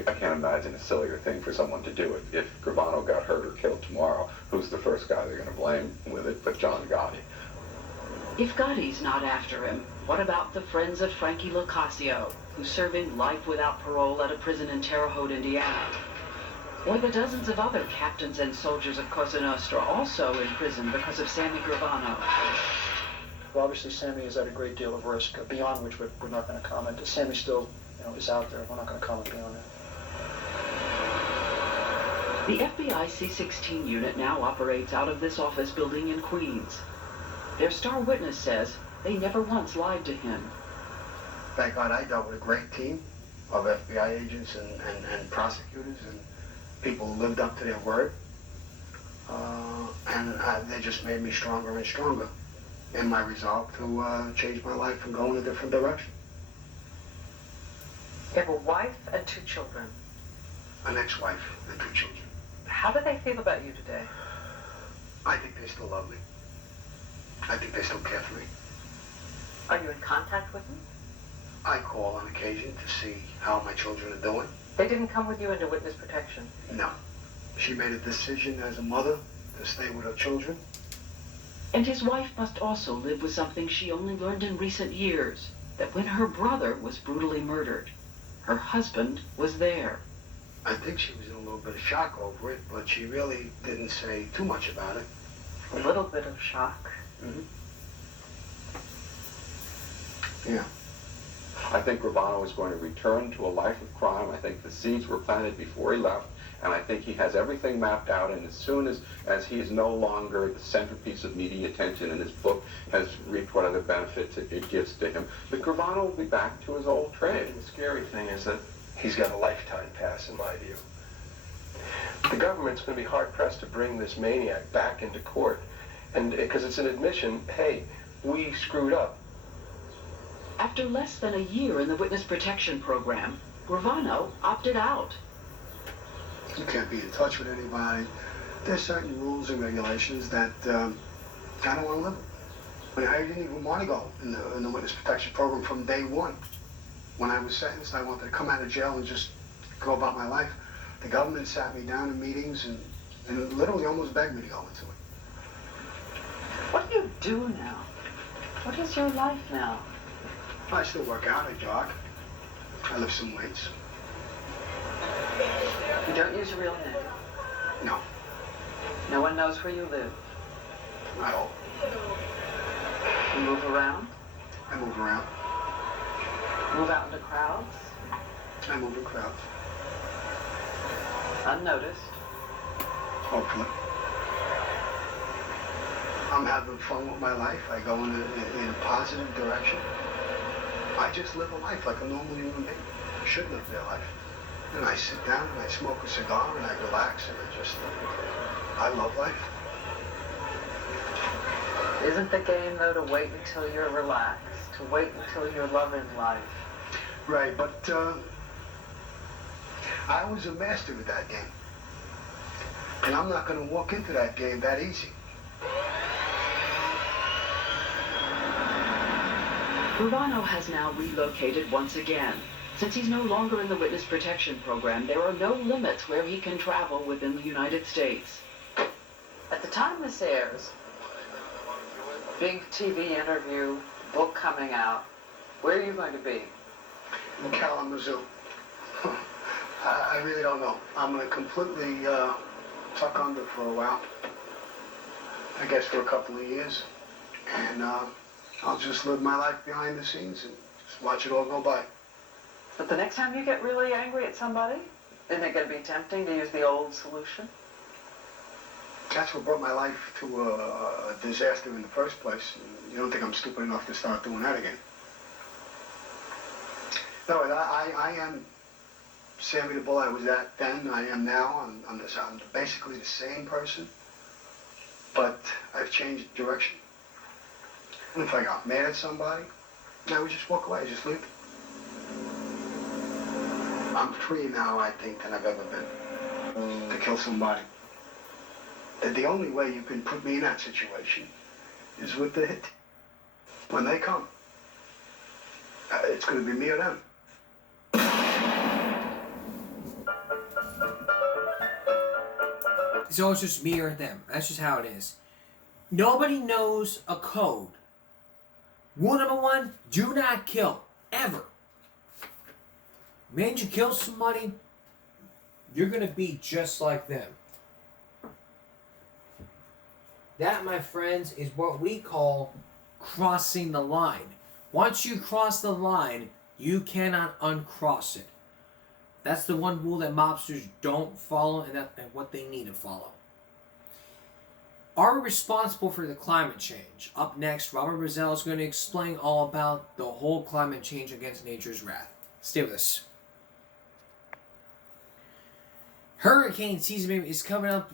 I can't imagine a sillier thing for someone to do. If Gravano got hurt or killed tomorrow, who's the first guy they're going to blame with it but John Gotti? If Gotti's not after him, what about the friends of Frankie Locascio, who's serving life without parole at a prison in Terre Haute, Indiana? Or the dozens of other captains and soldiers of Cosa Nostra also in prison because of Sammy Gravano? Well, obviously, Sammy is at a great deal of risk, beyond which we're not going to comment. Sammy still, is out there. We're not going to comment beyond that. The FBI C-16 unit now operates out of this office building in Queens. Their star witness says they never once lied to him. Thank God I dealt with a great team of FBI agents and prosecutors and people who lived up to their word. They just made me stronger and stronger in my resolve to change my life and go in a different direction. You have a wife and 2 children. An ex-wife and 2 children. How do they feel about you today? I think they still love me. I think they still care for me. Are you in contact with them? I call on occasion to see how my children are doing. They didn't come with you into witness protection? No. She made a decision as a mother to stay with her children. And his wife must also live with something she only learned in recent years, that when her brother was brutally murdered, her husband was there. I think she was in a little bit of shock over it, but she really didn't say too much about it. A little bit of shock. Mm-hmm. Yeah. I think Gravano is going to return to a life of crime. I think the seeds were planted before he left, and I think he has everything mapped out, and as soon as he is no longer the centerpiece of media attention and his book has reaped whatever benefits it gives to him, that Gravano will be back to his old trade. The scary thing is that he's got a lifetime pass, in my view. The government's going to be hard-pressed to bring this maniac back into court, and because it's an admission, hey, we screwed up. After less than a year in the witness protection program, Gravano opted out. You can't be in touch with anybody. There's certain rules and regulations that I don't want to live with. I didn't even want to go in the witness protection program from day one. When I was sentenced, I wanted to come out of jail and just go about my life. The government sat me down in meetings and literally almost begged me to go into it. What do you do now? What is your life now? I still work out, I jog. I lift some weights. You don't use your real name? No. No one knows where you live? At all. You move around? I move around. Move out into crowds? I move in crowds. Unnoticed? hopefully. I'm having fun with my life. I go in a positive direction. I just live a life like a normal human being. I should live their life. And I sit down and I smoke a cigar and I relax and I love life. Isn't the game, though, to wait until you're relaxed, to wait until you're loving life? Right, but I was a master of that game. And I'm not going to walk into that game that easy. Gravano has now relocated once again. Since he's no longer in the witness protection program, there are no limits where he can travel within the United States. At the time this airs, big TV interview, book coming out, where are you going to be? In Kalamazoo. I really don't know. I'm going to completely tuck under for a while. I guess for a couple of years. And I'll just live my life behind the scenes and just watch it all go by. But the next time you get really angry at somebody, isn't it going to be tempting to use the old solution? That's what brought my life to a disaster in the first place. You don't think I'm stupid enough to start doing that again? No, I am Sammy the Bull I was at then. I am now. I'm basically the same person, but I've changed direction. And if I got mad at somebody, I would just walk away, just leave. I'm free now, I think, than I've ever been to kill somebody. The only way you can put me in that situation is with the hit. When they come, it's going to be me or them. It's always just me or them. That's just how it is. Nobody knows a code. Rule number 1, do not kill. Ever. Man, you kill somebody, you're going to be just like them. That, my friends, is what we call crossing the line. Once you cross the line, you cannot uncross it. That's the one rule that mobsters don't follow, and that's what they need to follow. Are we responsible for the climate change? Up next, Robert Brazell is going to explain all about the whole climate change against nature's wrath. Stay with us. Hurricane season is coming up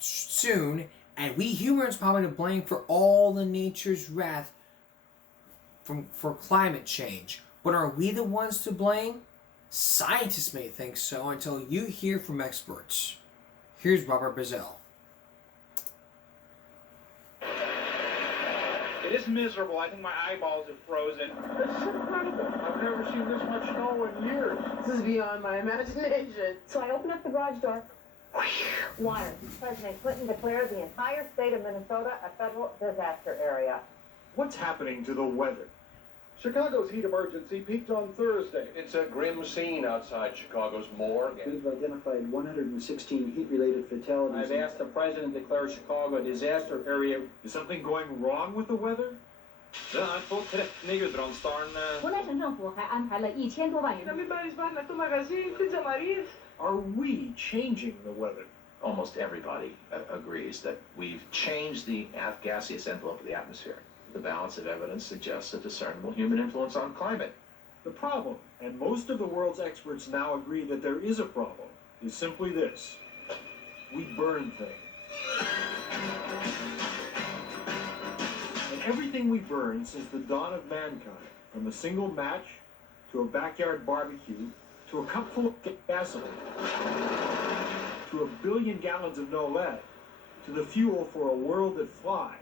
soon, and we humans are probably to blame for all the nature's wrath for climate change. But are we the ones to blame? Scientists may think so until you hear from experts. Here's Robert Brazell. It is miserable. I think my eyeballs have frozen. This is incredible. I've never seen this much snow in years. This is beyond my imagination. So I opened up the garage door. Water. President Clinton declared the entire state of Minnesota a federal disaster area. What's happening to the weather? Chicago's heat emergency peaked on Thursday. It's a grim scene outside Chicago's morgue. We've identified 116 heat-related fatalities. I've asked the president to declare Chicago a disaster area. Is something going wrong with the weather? 国内省政府还安排了1000多万元。 Are we changing the weather? Almost everybody agrees that we've changed the gaseous envelope of the atmosphere. The balance of evidence suggests a discernible human influence on climate. The problem, and most of the world's experts now agree that there is a problem, is simply this. We burn things. And everything we burn since the dawn of mankind, from a single match, to a backyard barbecue, to a cupful of gasoline, to 1 billion gallons of no lead, to the fuel for a world that flies,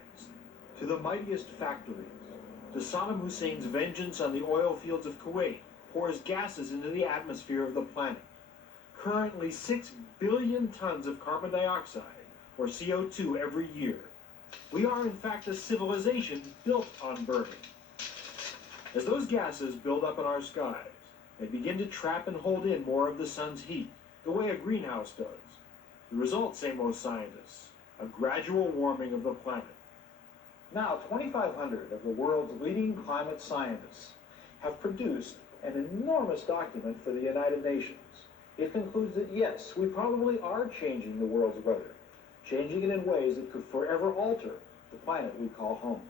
to the mightiest factories, to Saddam Hussein's vengeance on the oil fields of Kuwait, pours gases into the atmosphere of the planet. Currently 6 billion tons of carbon dioxide, or CO2, every year. We are in fact a civilization built on burning. As those gases build up in our skies, they begin to trap and hold in more of the sun's heat, the way a greenhouse does. The result, say most scientists, a gradual warming of the planet. Now, 2,500 of the world's leading climate scientists have produced an enormous document for the United Nations. It concludes that yes, we probably are changing the world's weather. changing it in ways that could forever alter the planet we call home.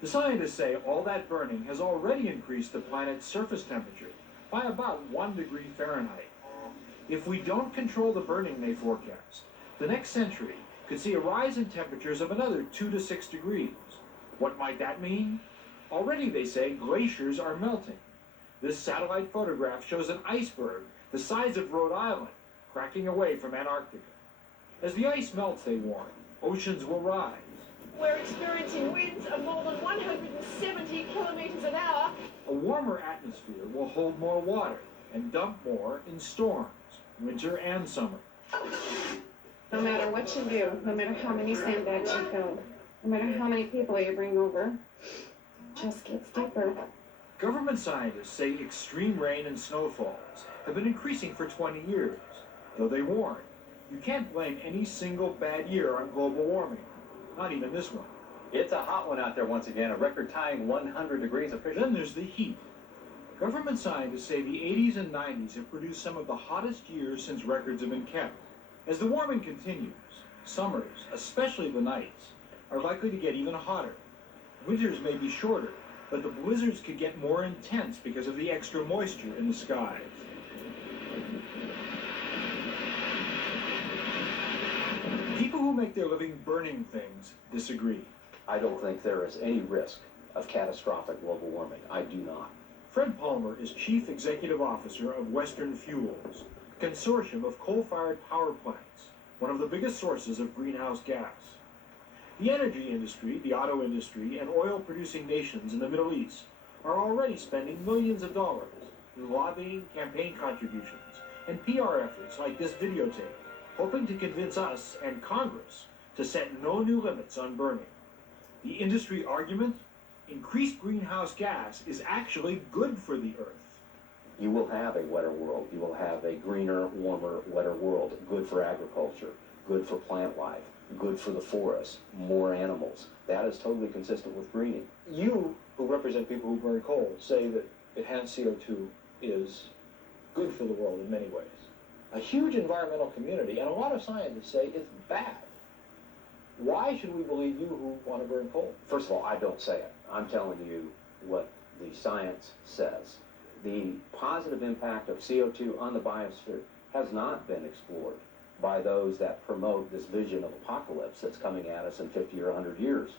The scientists say all that burning has already increased the planet's surface temperature by about 1 degree Fahrenheit. If we don't control the burning they forecast, the next century could see a rise in temperatures of another 2 to 6 degrees. What might that mean? Already, they say, glaciers are melting. This satellite photograph shows an iceberg the size of Rhode Island cracking away from Antarctica. As the ice melts, they warn, oceans will rise. We're experiencing winds of more than 170 kilometers an hour. A warmer atmosphere will hold more water and dump more in storms, winter and summer. No matter what you do, no matter how many sandbags you fill, no matter how many people you bring over, it just gets deeper. Government scientists say extreme rain and snowfalls have been increasing for 20 years, though they warn you can't blame any single bad year on global warming, not even this one. It's a hot one out there once again, a record-tying 100 degrees officially. Then there's the heat. Government scientists say the 80s and 90s have produced some of the hottest years since records have been kept. As the warming continues, summers, especially the nights, are likely to get even hotter. Winters may be shorter, but the blizzards could get more intense because of the extra moisture in the skies. People who make their living burning things disagree. I don't think there is any risk of catastrophic global warming. I do not. Fred Palmer is Chief Executive Officer of Western Fuels, a consortium of coal-fired power plants, one of the biggest sources of greenhouse gas. The energy industry, the auto industry, and oil-producing nations in the Middle East are already spending millions of dollars in lobbying, campaign contributions, and PR efforts like this videotape, hoping to convince us and Congress to set no new limits on burning. The industry argument? Increased greenhouse gas is actually good for the Earth. You will have a wetter world. You will have a greener, warmer, wetter world. Good for agriculture, good for plant life, good for the forest, more animals. That is totally consistent with greening. You, who represent people who burn coal, say that enhanced CO2 is good for the world in many ways. A huge environmental community and a lot of scientists say it's bad. Why should we believe you who want to burn coal? First of all, I don't say it. I'm telling you what the science says. The positive impact of CO2 on the biosphere has not been explored by those that promote this vision of apocalypse that's coming at us in 50 or 100 years.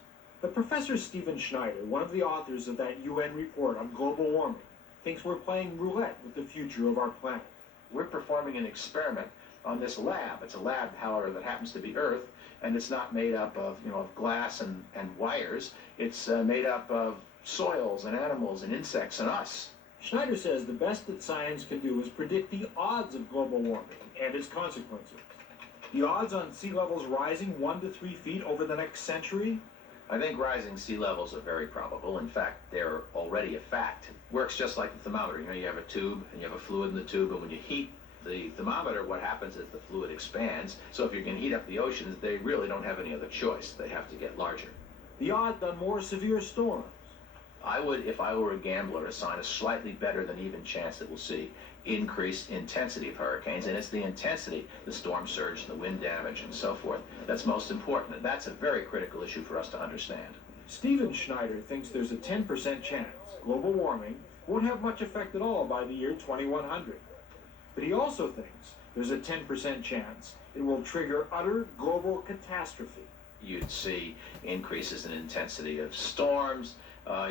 But Professor Stephen Schneider, one of the authors of that UN report on global warming, thinks we're playing roulette with the future of our planet. We're performing an experiment on this lab. It's a lab, however, that happens to be Earth, and it's not made up of, of glass and wires. It's made up of soils and animals and insects and us. Schneider says the best that science can do is predict the odds of global warming and its consequences. The odds on sea levels rising 1 to 3 feet over the next century? I think rising sea levels are very probable. In fact, they're already a fact. It works just like the thermometer. You have a tube and you have a fluid in the tube, and when you heat the thermometer, what happens is the fluid expands. So if you're going to heat up the oceans, they really don't have any other choice. They have to get larger. The odds on more severe storms? I would, if I were a gambler, assign a slightly better than even chance that we'll see increased intensity of hurricanes, and it's the intensity, the storm surge, the wind damage, and so forth, that's most important. And that's a very critical issue for us to understand. Stephen Schneider thinks there's a 10% chance global warming won't have much effect at all by the year 2100. But he also thinks there's a 10% chance it will trigger utter global catastrophe. You'd see increases in intensity of storms.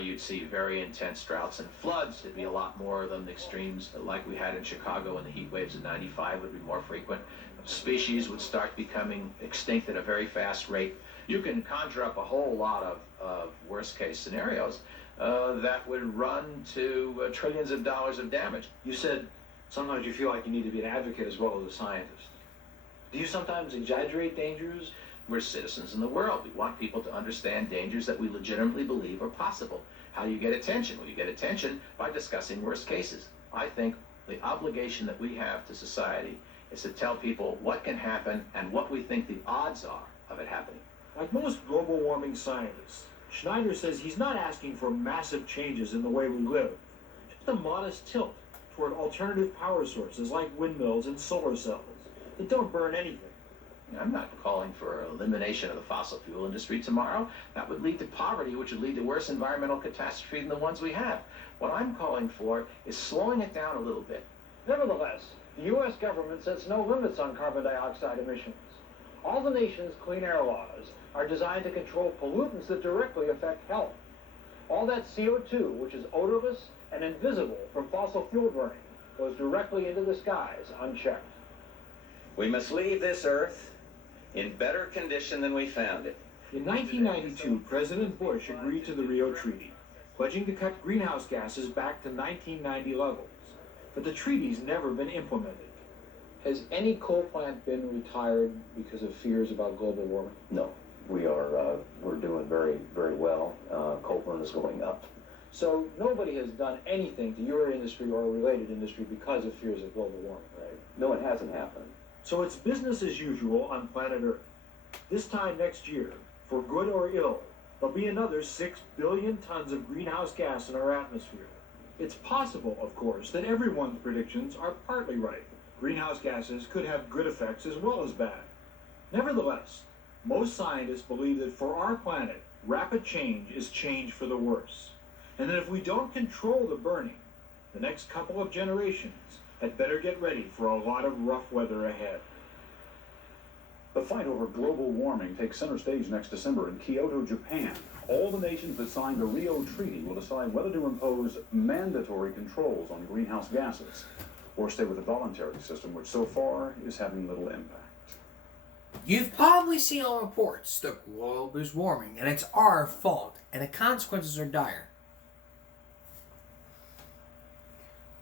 You'd see very intense droughts and floods. There'd be a lot more of them. The extremes like we had in Chicago, and the heat waves of '95 would be more frequent. Species would start becoming extinct at a very fast rate. You can conjure up a whole lot of worst-case scenarios that would run to trillions of dollars of damage. You said sometimes you feel like you need to be an advocate as well as a scientist. Do you sometimes exaggerate dangers? We're citizens in the world. We want people to understand dangers that we legitimately believe are possible. How do you get attention? Well, you get attention by discussing worst cases. I think the obligation that we have to society is to tell people what can happen and what we think the odds are of it happening. Like most global warming scientists, Schneider says he's not asking for massive changes in the way we live, just a modest tilt toward alternative power sources like windmills and solar cells that don't burn anything. I'm not calling for elimination of the fossil fuel industry tomorrow. That would lead to poverty, which would lead to worse environmental catastrophe than the ones we have. What I'm calling for is slowing it down a little bit. Nevertheless, the U.S. government sets no limits on carbon dioxide emissions. All the nation's clean air laws are designed to control pollutants that directly affect health. All that CO2, which is odorless and invisible from fossil fuel burning, goes directly into the skies unchecked. We must leave this Earth in better condition than we found it. In 1992, President Bush agreed to the Rio Treaty, pledging to cut greenhouse gases back to 1990 levels. But the treaty's never been implemented. Has any coal plant been retired because of fears about global warming? No, we're doing very, very well. Coal burn is going up. So nobody has done anything to your industry or a related industry because of fears of global warming, right? No, it hasn't happened. So it's business as usual on planet Earth. This time next year, for good or ill, there'll be another 6 billion tons of greenhouse gas in our atmosphere. It's possible, of course, that everyone's predictions are partly right. Greenhouse gases could have good effects as well as bad. Nevertheless, most scientists believe that for our planet, rapid change is change for the worse. And that if we don't control the burning, the next couple of generations had better get ready for a lot of rough weather ahead. The fight over global warming takes center stage next December in Kyoto, Japan. All the nations that signed the Rio Treaty will decide whether to impose mandatory controls on greenhouse gases or stay with the voluntary system, which so far is having little impact. You've probably seen all reports. The globe is warming, and it's our fault, and the consequences are dire.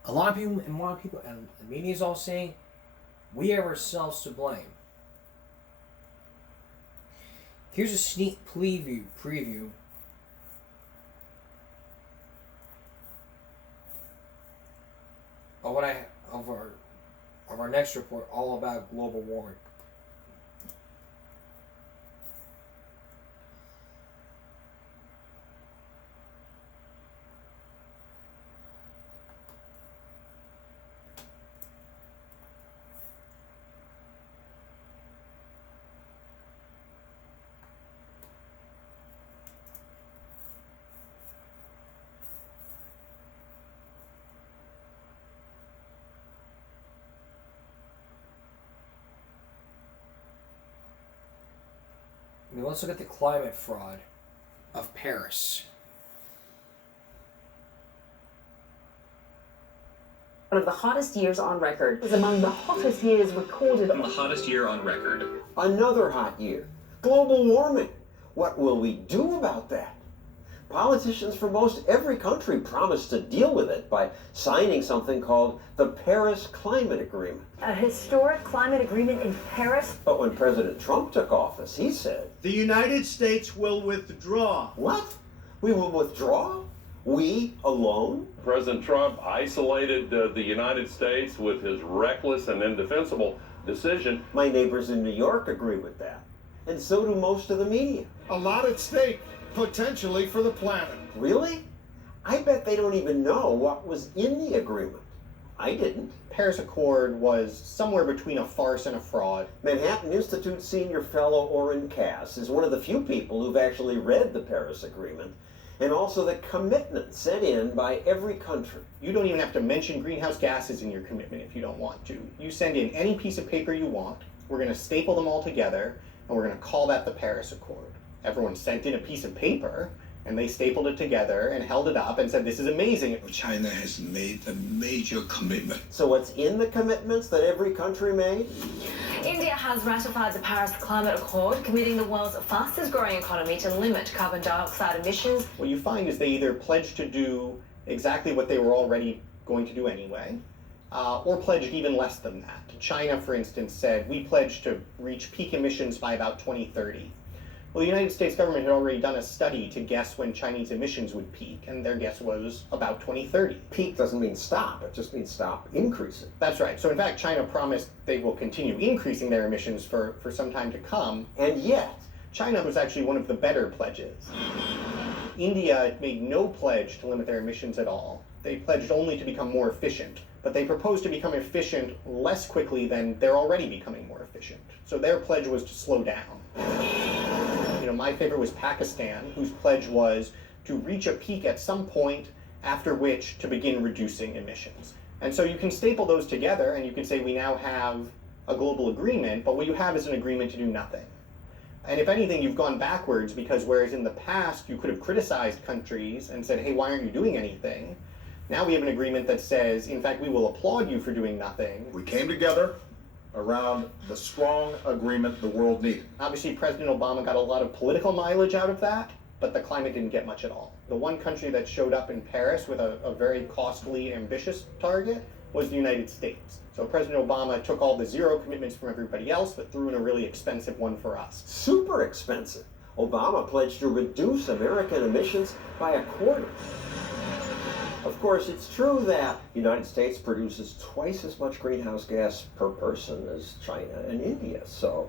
A lot of people, and the media is all saying, we have ourselves to blame. Here's a sneak preview of our next report, all about global warming. I mean, let's look at the climate fraud of Paris. One of the hottest years on record. It was among the hottest years recorded. The hottest year on record. Another hot year. Global warming. What will we do about that? Politicians from most every country promised to deal with it by signing something called the Paris Climate Agreement. A historic climate agreement in Paris? But when President Trump took office, he said, the United States will withdraw. What? We will withdraw? We alone? President Trump isolated the United States with his reckless and indefensible decision. My neighbors in New York agree with that. And so do most of the media. A lot at stake, potentially, for the planet. Really? I bet they don't even know what was in the agreement. I didn't. Paris Accord was somewhere between a farce and a fraud. Manhattan Institute senior fellow Orrin Cass is one of the few people who've actually read the Paris Agreement, and also the commitment sent in by every country. You don't even have to mention greenhouse gases in your commitment if you don't want to. You send in any piece of paper you want, we're going to staple them all together, and we're going to call that the Paris Accord. Everyone sent in a piece of paper, and they stapled it together and held it up and said, this is amazing. China has made a major commitment. So what's in the commitments that every country made? India has ratified the Paris Climate Accord, committing the world's fastest growing economy to limit carbon dioxide emissions. What you find is they either pledge to do exactly what they were already going to do anyway, or pledged even less than that. China, for instance, said, we pledge to reach peak emissions by about 2030. Well, the United States government had already done a study to guess when Chinese emissions would peak, and their guess was about 2030. Peak doesn't mean stop, it just means stop increasing. That's right. So in fact, China promised they will continue increasing their emissions for some time to come, and yet China was actually one of the better pledges. India made no pledge to limit their emissions at all. They pledged only to become more efficient. but they proposed to become efficient less quickly than they're already becoming more efficient. So their pledge was to slow down. You know, my favorite was Pakistan, whose pledge was to reach a peak at some point, after which to begin reducing emissions. And so you can staple those together and you can say we now have a global agreement, but what you have is an agreement to do nothing. And if anything, you've gone backwards, because whereas in the past you could have criticized countries and said, hey, why aren't you doing anything? Now we have an agreement that says, in fact, we will applaud you for doing nothing. We came together around the strong agreement the world needed. Obviously, President Obama got a lot of political mileage out of that, but the climate didn't get much at all. The one country that showed up in Paris with a very costly, ambitious target was the United States. So President Obama took all the zero commitments from everybody else, but threw in a really expensive one for us. Super expensive. Obama pledged to reduce American emissions by a quarter. Of course, it's true that the United States produces twice as much greenhouse gas per person as China and India, so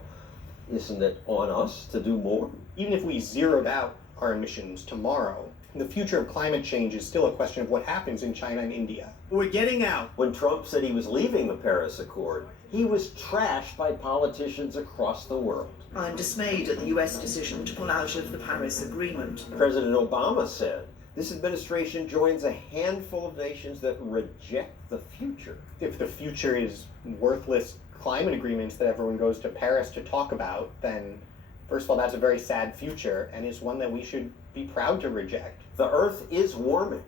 isn't it on us to do more? Even if we zeroed out our emissions tomorrow, the future of climate change is still a question of what happens in China and India. We're getting out. When Trump said he was leaving the Paris Accord, he was trashed by politicians across the world. I'm dismayed at the US decision to pull out of the Paris Agreement. President Obama said this administration joins a handful of nations that reject the future. If the future is worthless climate agreements that everyone goes to Paris to talk about, then first of all, that's a very sad future, and it's one that we should be proud to reject. The Earth is warming.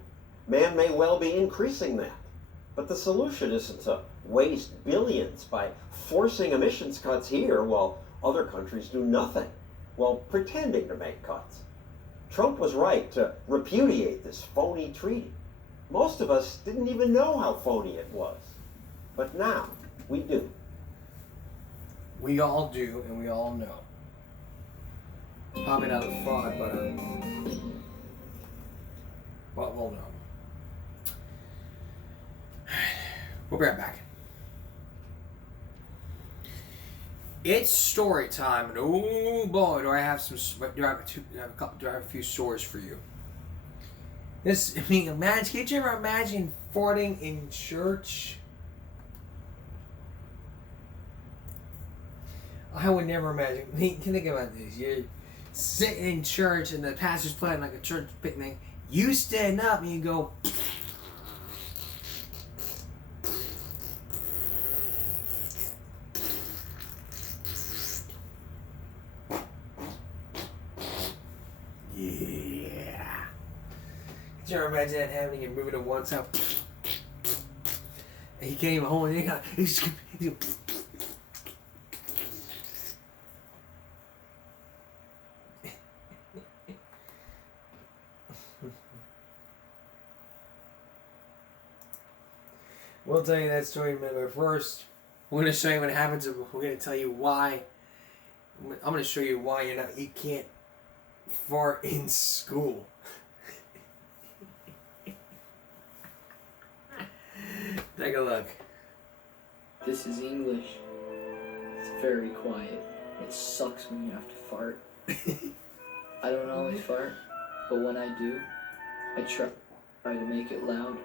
Man may well be increasing that. But the solution isn't to waste billions by forcing emissions cuts here while other countries do nothing, while pretending to make cuts. Trump was right to repudiate this phony treaty. Most of us didn't even know how phony it was. But now, we do. We all do, and we all know. Probably not a fraud, but we'll know. We'll be right back. It's story time, and oh boy, do I have a few stories for you. This, I mean, imagine. Could you ever imagine farting in church? I would never imagine. I mean, think about this. You're sitting in church and the pastor's playing like a church picnic. You stand up and you go. Yeah. Could you ever imagine that happening? You're moving to one side. And he can't even hold it. He's We'll tell you that story in a minute, but first, we're going to show you what happens. We're going to tell you why. I'm going to show you why you can't fart in school. Take a look. This is English. It's very quiet. It sucks when you have to fart. I don't always fart, but when I do, I try to make it loud.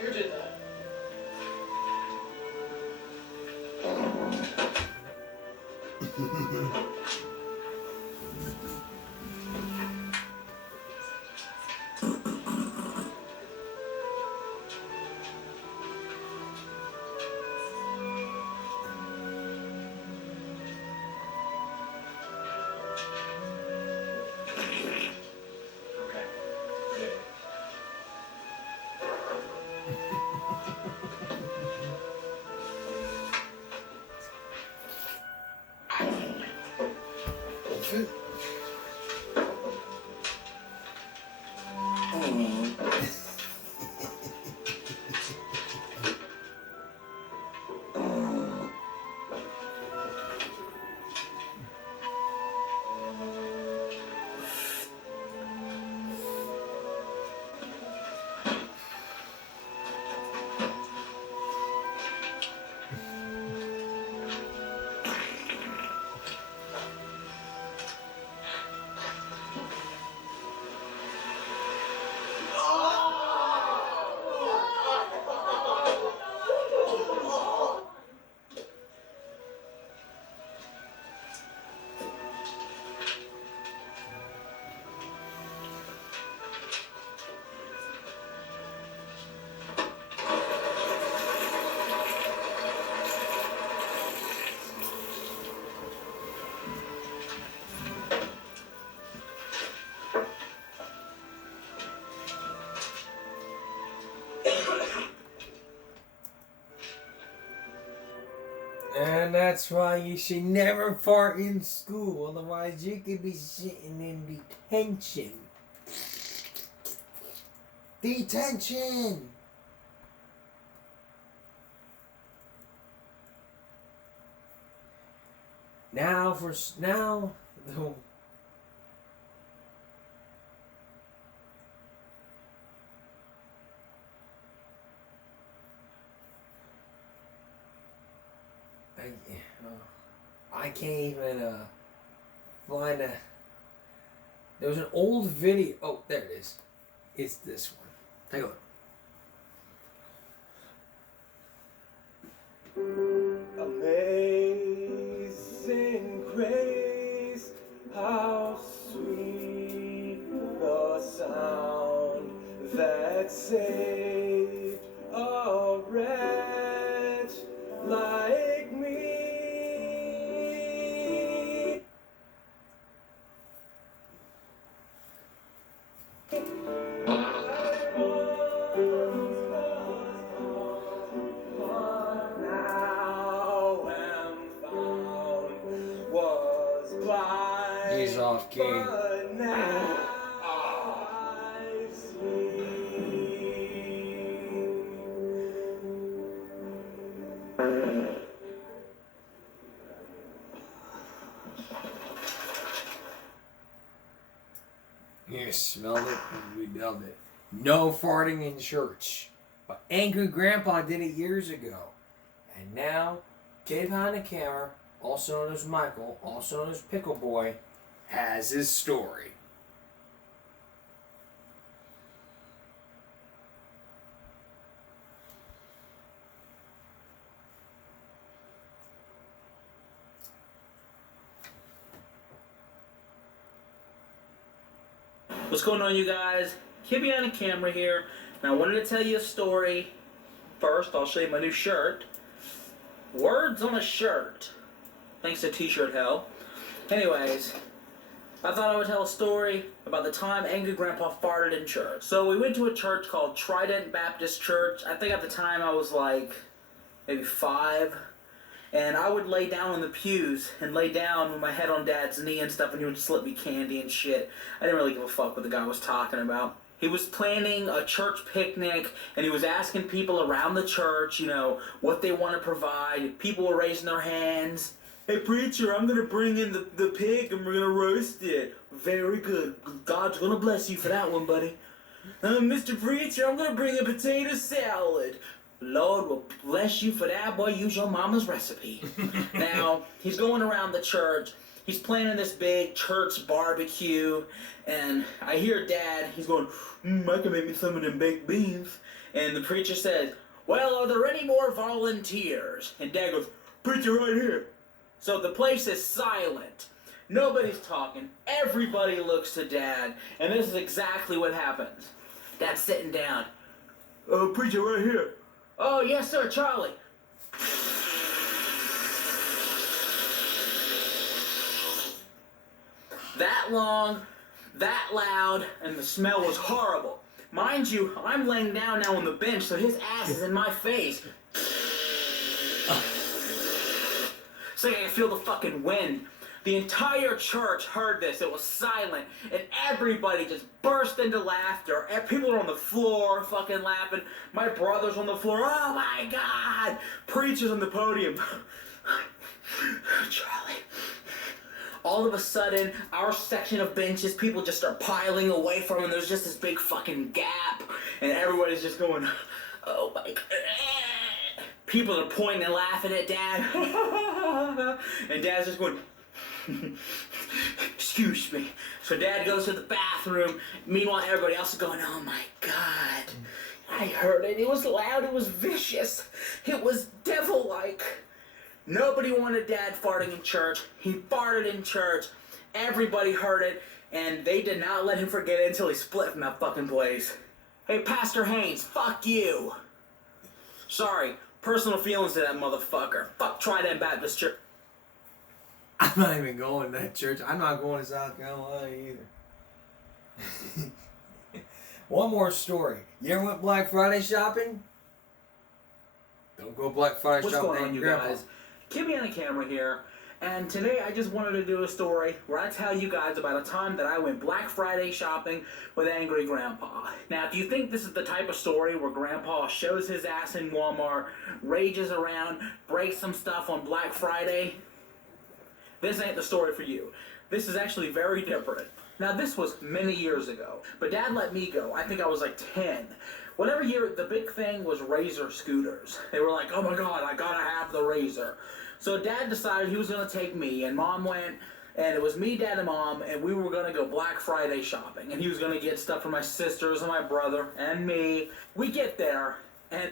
Who did that? And that's why you should never fart in school, otherwise you could be sitting in detention. Detention! Now the I can't even find a. There was an old video. Oh, there it is. It's this one. Take a look. Amazing grace, how sweet the sound that saved a wretch like me. He's off key. You smelled it and we nailed it. No farting in church. But Angry Grandpa did it years ago. And now, kid behind the camera, also known as Michael, also known as Pickle Boy, has his story. What's going on, you guys? Kid behind the camera here. Now, I wanted to tell you a story. First, I'll show you my new shirt. Words on a shirt. Thanks to T-Shirt Hell. Anyways, I thought I would tell a story about the time Angry Grandpa farted in church. So we went to a church called Trident Baptist Church. I think at the time I was like maybe 5. And I would lay down on the pews and lay down with my head on Dad's knee and stuff, and he would slip me candy and shit. I didn't really give a fuck what the guy was talking about. He was planning a church picnic, and he was asking people around the church, you know, what they want to provide. People were raising their hands. Hey, preacher, I'm going to bring in the pig, and we're going to roast it. Very good. God's going to bless you for that one, buddy. Mr. Preacher, I'm going to bring a potato salad. Lord will bless you for that, boy. Use your mama's recipe. Now, he's going around the church. He's planning this big church barbecue, and I hear Dad, he's going, I can make me some of them baked beans. And the preacher says, well, are there any more volunteers? And Dad goes, preacher, right here. So the place is silent. Nobody's talking. Everybody looks to Dad, and this is exactly what happens. Dad's sitting down. Preacher, right here. Oh, yes, sir, Charlie. That long, that loud, and the smell was horrible. Mind you, I'm laying down now on the bench, so his ass is in my face. So I can feel the fucking wind. The entire church heard this. It was silent, and everybody just burst into laughter. People are on the floor fucking laughing. My brother's on the floor. Oh my God! Preacher's on the podium. Charlie. All of a sudden, our section of benches, people just start piling away from him. There's just this big fucking gap, and everybody's just going, oh my God. People are pointing and laughing at Dad. And Dad's just going, excuse me. So Dad goes to the bathroom. Meanwhile, everybody else is going, oh my God. I heard it. It was loud. It was vicious. It was devil-like. Nobody wanted Dad farting in church. He farted in church. Everybody heard it, and they did not let him forget it until he split from that fucking place. Hey, Pastor Haynes, fuck you. Sorry, personal feelings to that motherfucker. Fuck Trident Baptist Church. I'm not even going to that church. I'm not going to South Carolina either. One more story. You ever went Black Friday shopping? Don't go Black Friday shopping. What's going on, you guys? Kibby on a camera here, and today I just wanted to do a story where I tell you guys about a time that I went Black Friday shopping with Angry Grandpa. Now, if you think this is the type of story where Grandpa shows his ass in Walmart, rages around, breaks some stuff on Black Friday, this ain't the story for you. This is actually very different. Now, this was many years ago, but Dad let me go. I think I was like 10. Whatever year, the big thing was Razor scooters. They were like, oh my God, I gotta have the Razor. So Dad decided he was gonna take me, and Mom went, and it was me, Dad, and Mom, and we were gonna go Black Friday shopping. And he was gonna get stuff for my sisters and my brother and me. We get there, and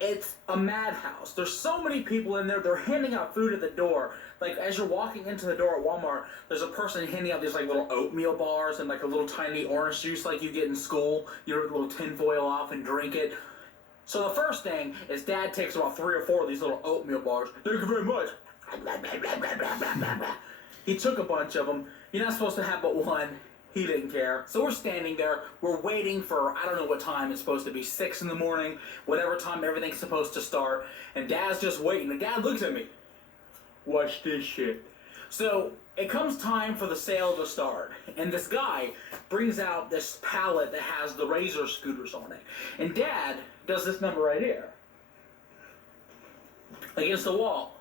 it's a madhouse. There's so many people in there. They're handing out food at the door. Like, as you're walking into the door at Walmart, there's a person handing out these, like, little oatmeal bars and, like, a little tiny orange juice like you get in school. You rip a little tin foil off and drink it. So the first thing is Dad takes about 3 or 4 of these little oatmeal bars. Thank you very much. He took a bunch of them. You're not supposed to have but one. He didn't care. So we're standing there. We're waiting for, I don't know what time it's supposed to be, 6 in the morning, whatever time everything's supposed to start. And Dad's just waiting. And Dad looks at me. Watch this shit. So it comes time for the sale to start. And this guy brings out this pallet that has the Razor scooters on it. And Dad does this number right here. Against the wall.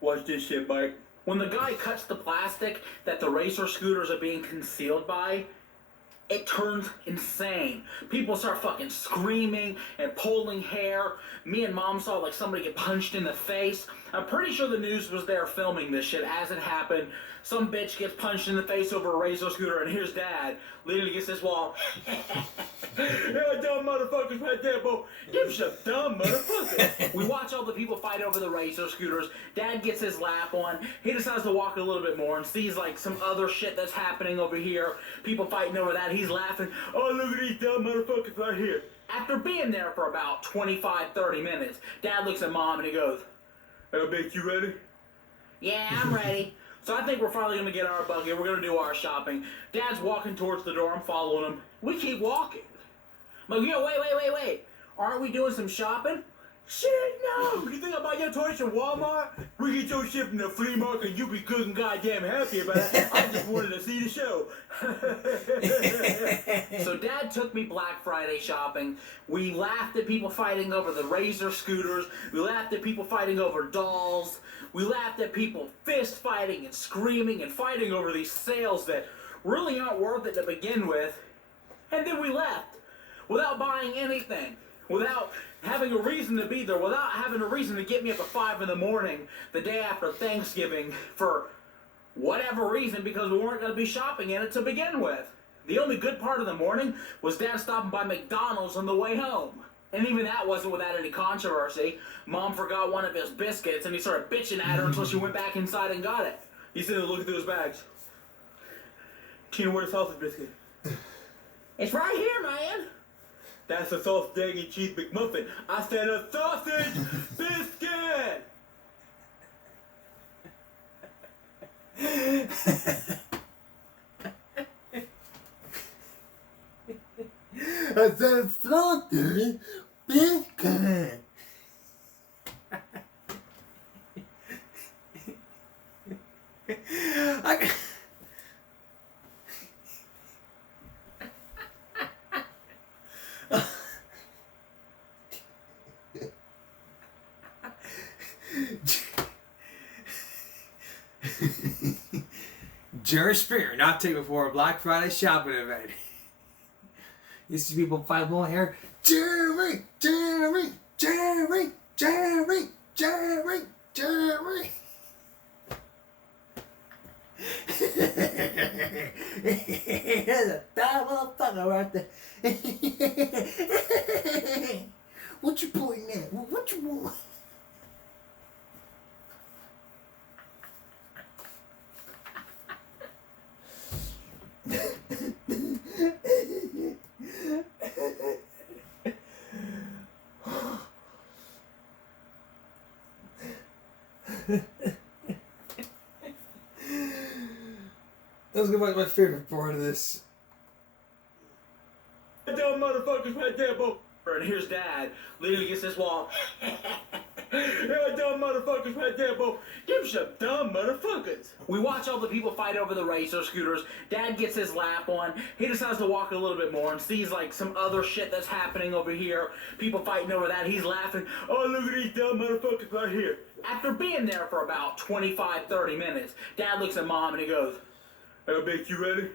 Watch this shit, Mike. When the guy cuts the plastic that the Razor scooters are being concealed by, it turns insane. People start fucking screaming and pulling hair. Me and Mom saw like somebody get punched in the face. I'm pretty sure the news was there filming this shit as it happened. Some bitch gets punched in the face over a Razor scooter, and here's Dad leaning against this wall. Yeah, dumb motherfuckers right there, bro. Them some dumb motherfuckers. We watch all the people fight over the Razor scooters. Dad gets his lap on. He decides to walk a little bit more and sees like some other shit that's happening over here. People fighting over that. He's laughing. Oh, look at these dumb motherfuckers right here. After being there for about 25, 30 minutes, Dad looks at Mom and he goes, I bet you ready? Yeah, I'm ready. So I think we're finally going to get our buggy. We're going to do our shopping. Dad's walking towards the door. I'm following him. We keep walking. I'm like, yo, wait. Aren't we doing some shopping? Shit, no. You think I buy your toys from Walmart? We get your shit from the flea market and you be good and goddamn happy about it. I just wanted to see the show. So Dad took me Black Friday shopping. We laughed at people fighting over the Razor scooters. We laughed at people fighting over dolls. We laughed at people fist fighting and screaming and fighting over these sales that really aren't worth it to begin with. And then we left without buying anything, without having a reason to be there, without having a reason to get me up at 5 in the morning the day after Thanksgiving for whatever reason, because we weren't going to be shopping in it to begin with. The only good part of the morning was Dad stopping by McDonald's on the way home. And even that wasn't without any controversy. Mom forgot one of his biscuits, and he started bitching at her until she went back inside and got it. He's sitting there looking through his bags. Tina, where's the sausage biscuit? It's right here, man. That's a sausage, egg, and cheese McMuffin. I said a sausage biscuit! I said a sausage biscuit. Jerry Springer, not taken for a Black Friday shopping event. You see people fight long hair. Jerry. There's a bad motherfucker right there. What you pointing at? What you want? Let's go back to my favorite part of this. Dumb motherfuckers right there, bro. And here's Dad leaning against this wall. Yeah, dumb motherfuckers right there, boy. Them some dumb motherfuckers. We watch all the people fight over the racer scooters. Dad gets his lap on. He decides to walk a little bit more and sees like some other shit that's happening over here. People fighting over that. He's laughing. Oh, look at these dumb motherfuckers right here. After being there for about 25, 30 minutes, Dad looks at Mom and he goes, "Hey, bitch, you ready?"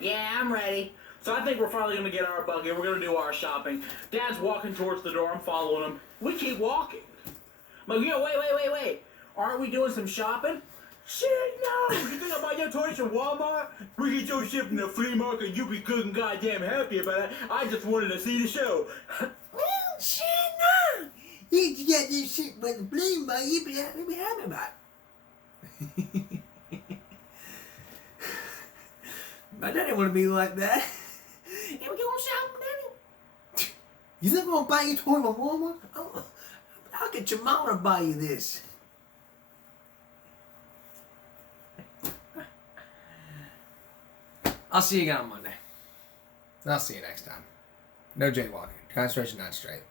"Yeah, I'm ready." So I think we're finally going to get our buggy. We're going to do our shopping. Dad's walking towards the door. I'm following him. We keep walking. I'm like, yo, wait. Aren't we doing some shopping? Shit, no. You think I buy your toys from Walmart? We get your shit from the flea market. You be good and goddamn happy about it. I just wanted to see the show. Well, shit, no. You get this shit from the flea market. You be happy about it. My daddy want to be like that. Yeah, we going shopping, Daddy. You think I'm gonna buy you a toy from Walmart? I'll get your mom to buy you this. I'll see you again on Monday. I'll see you next time. No jaywalking. Concentration not straight.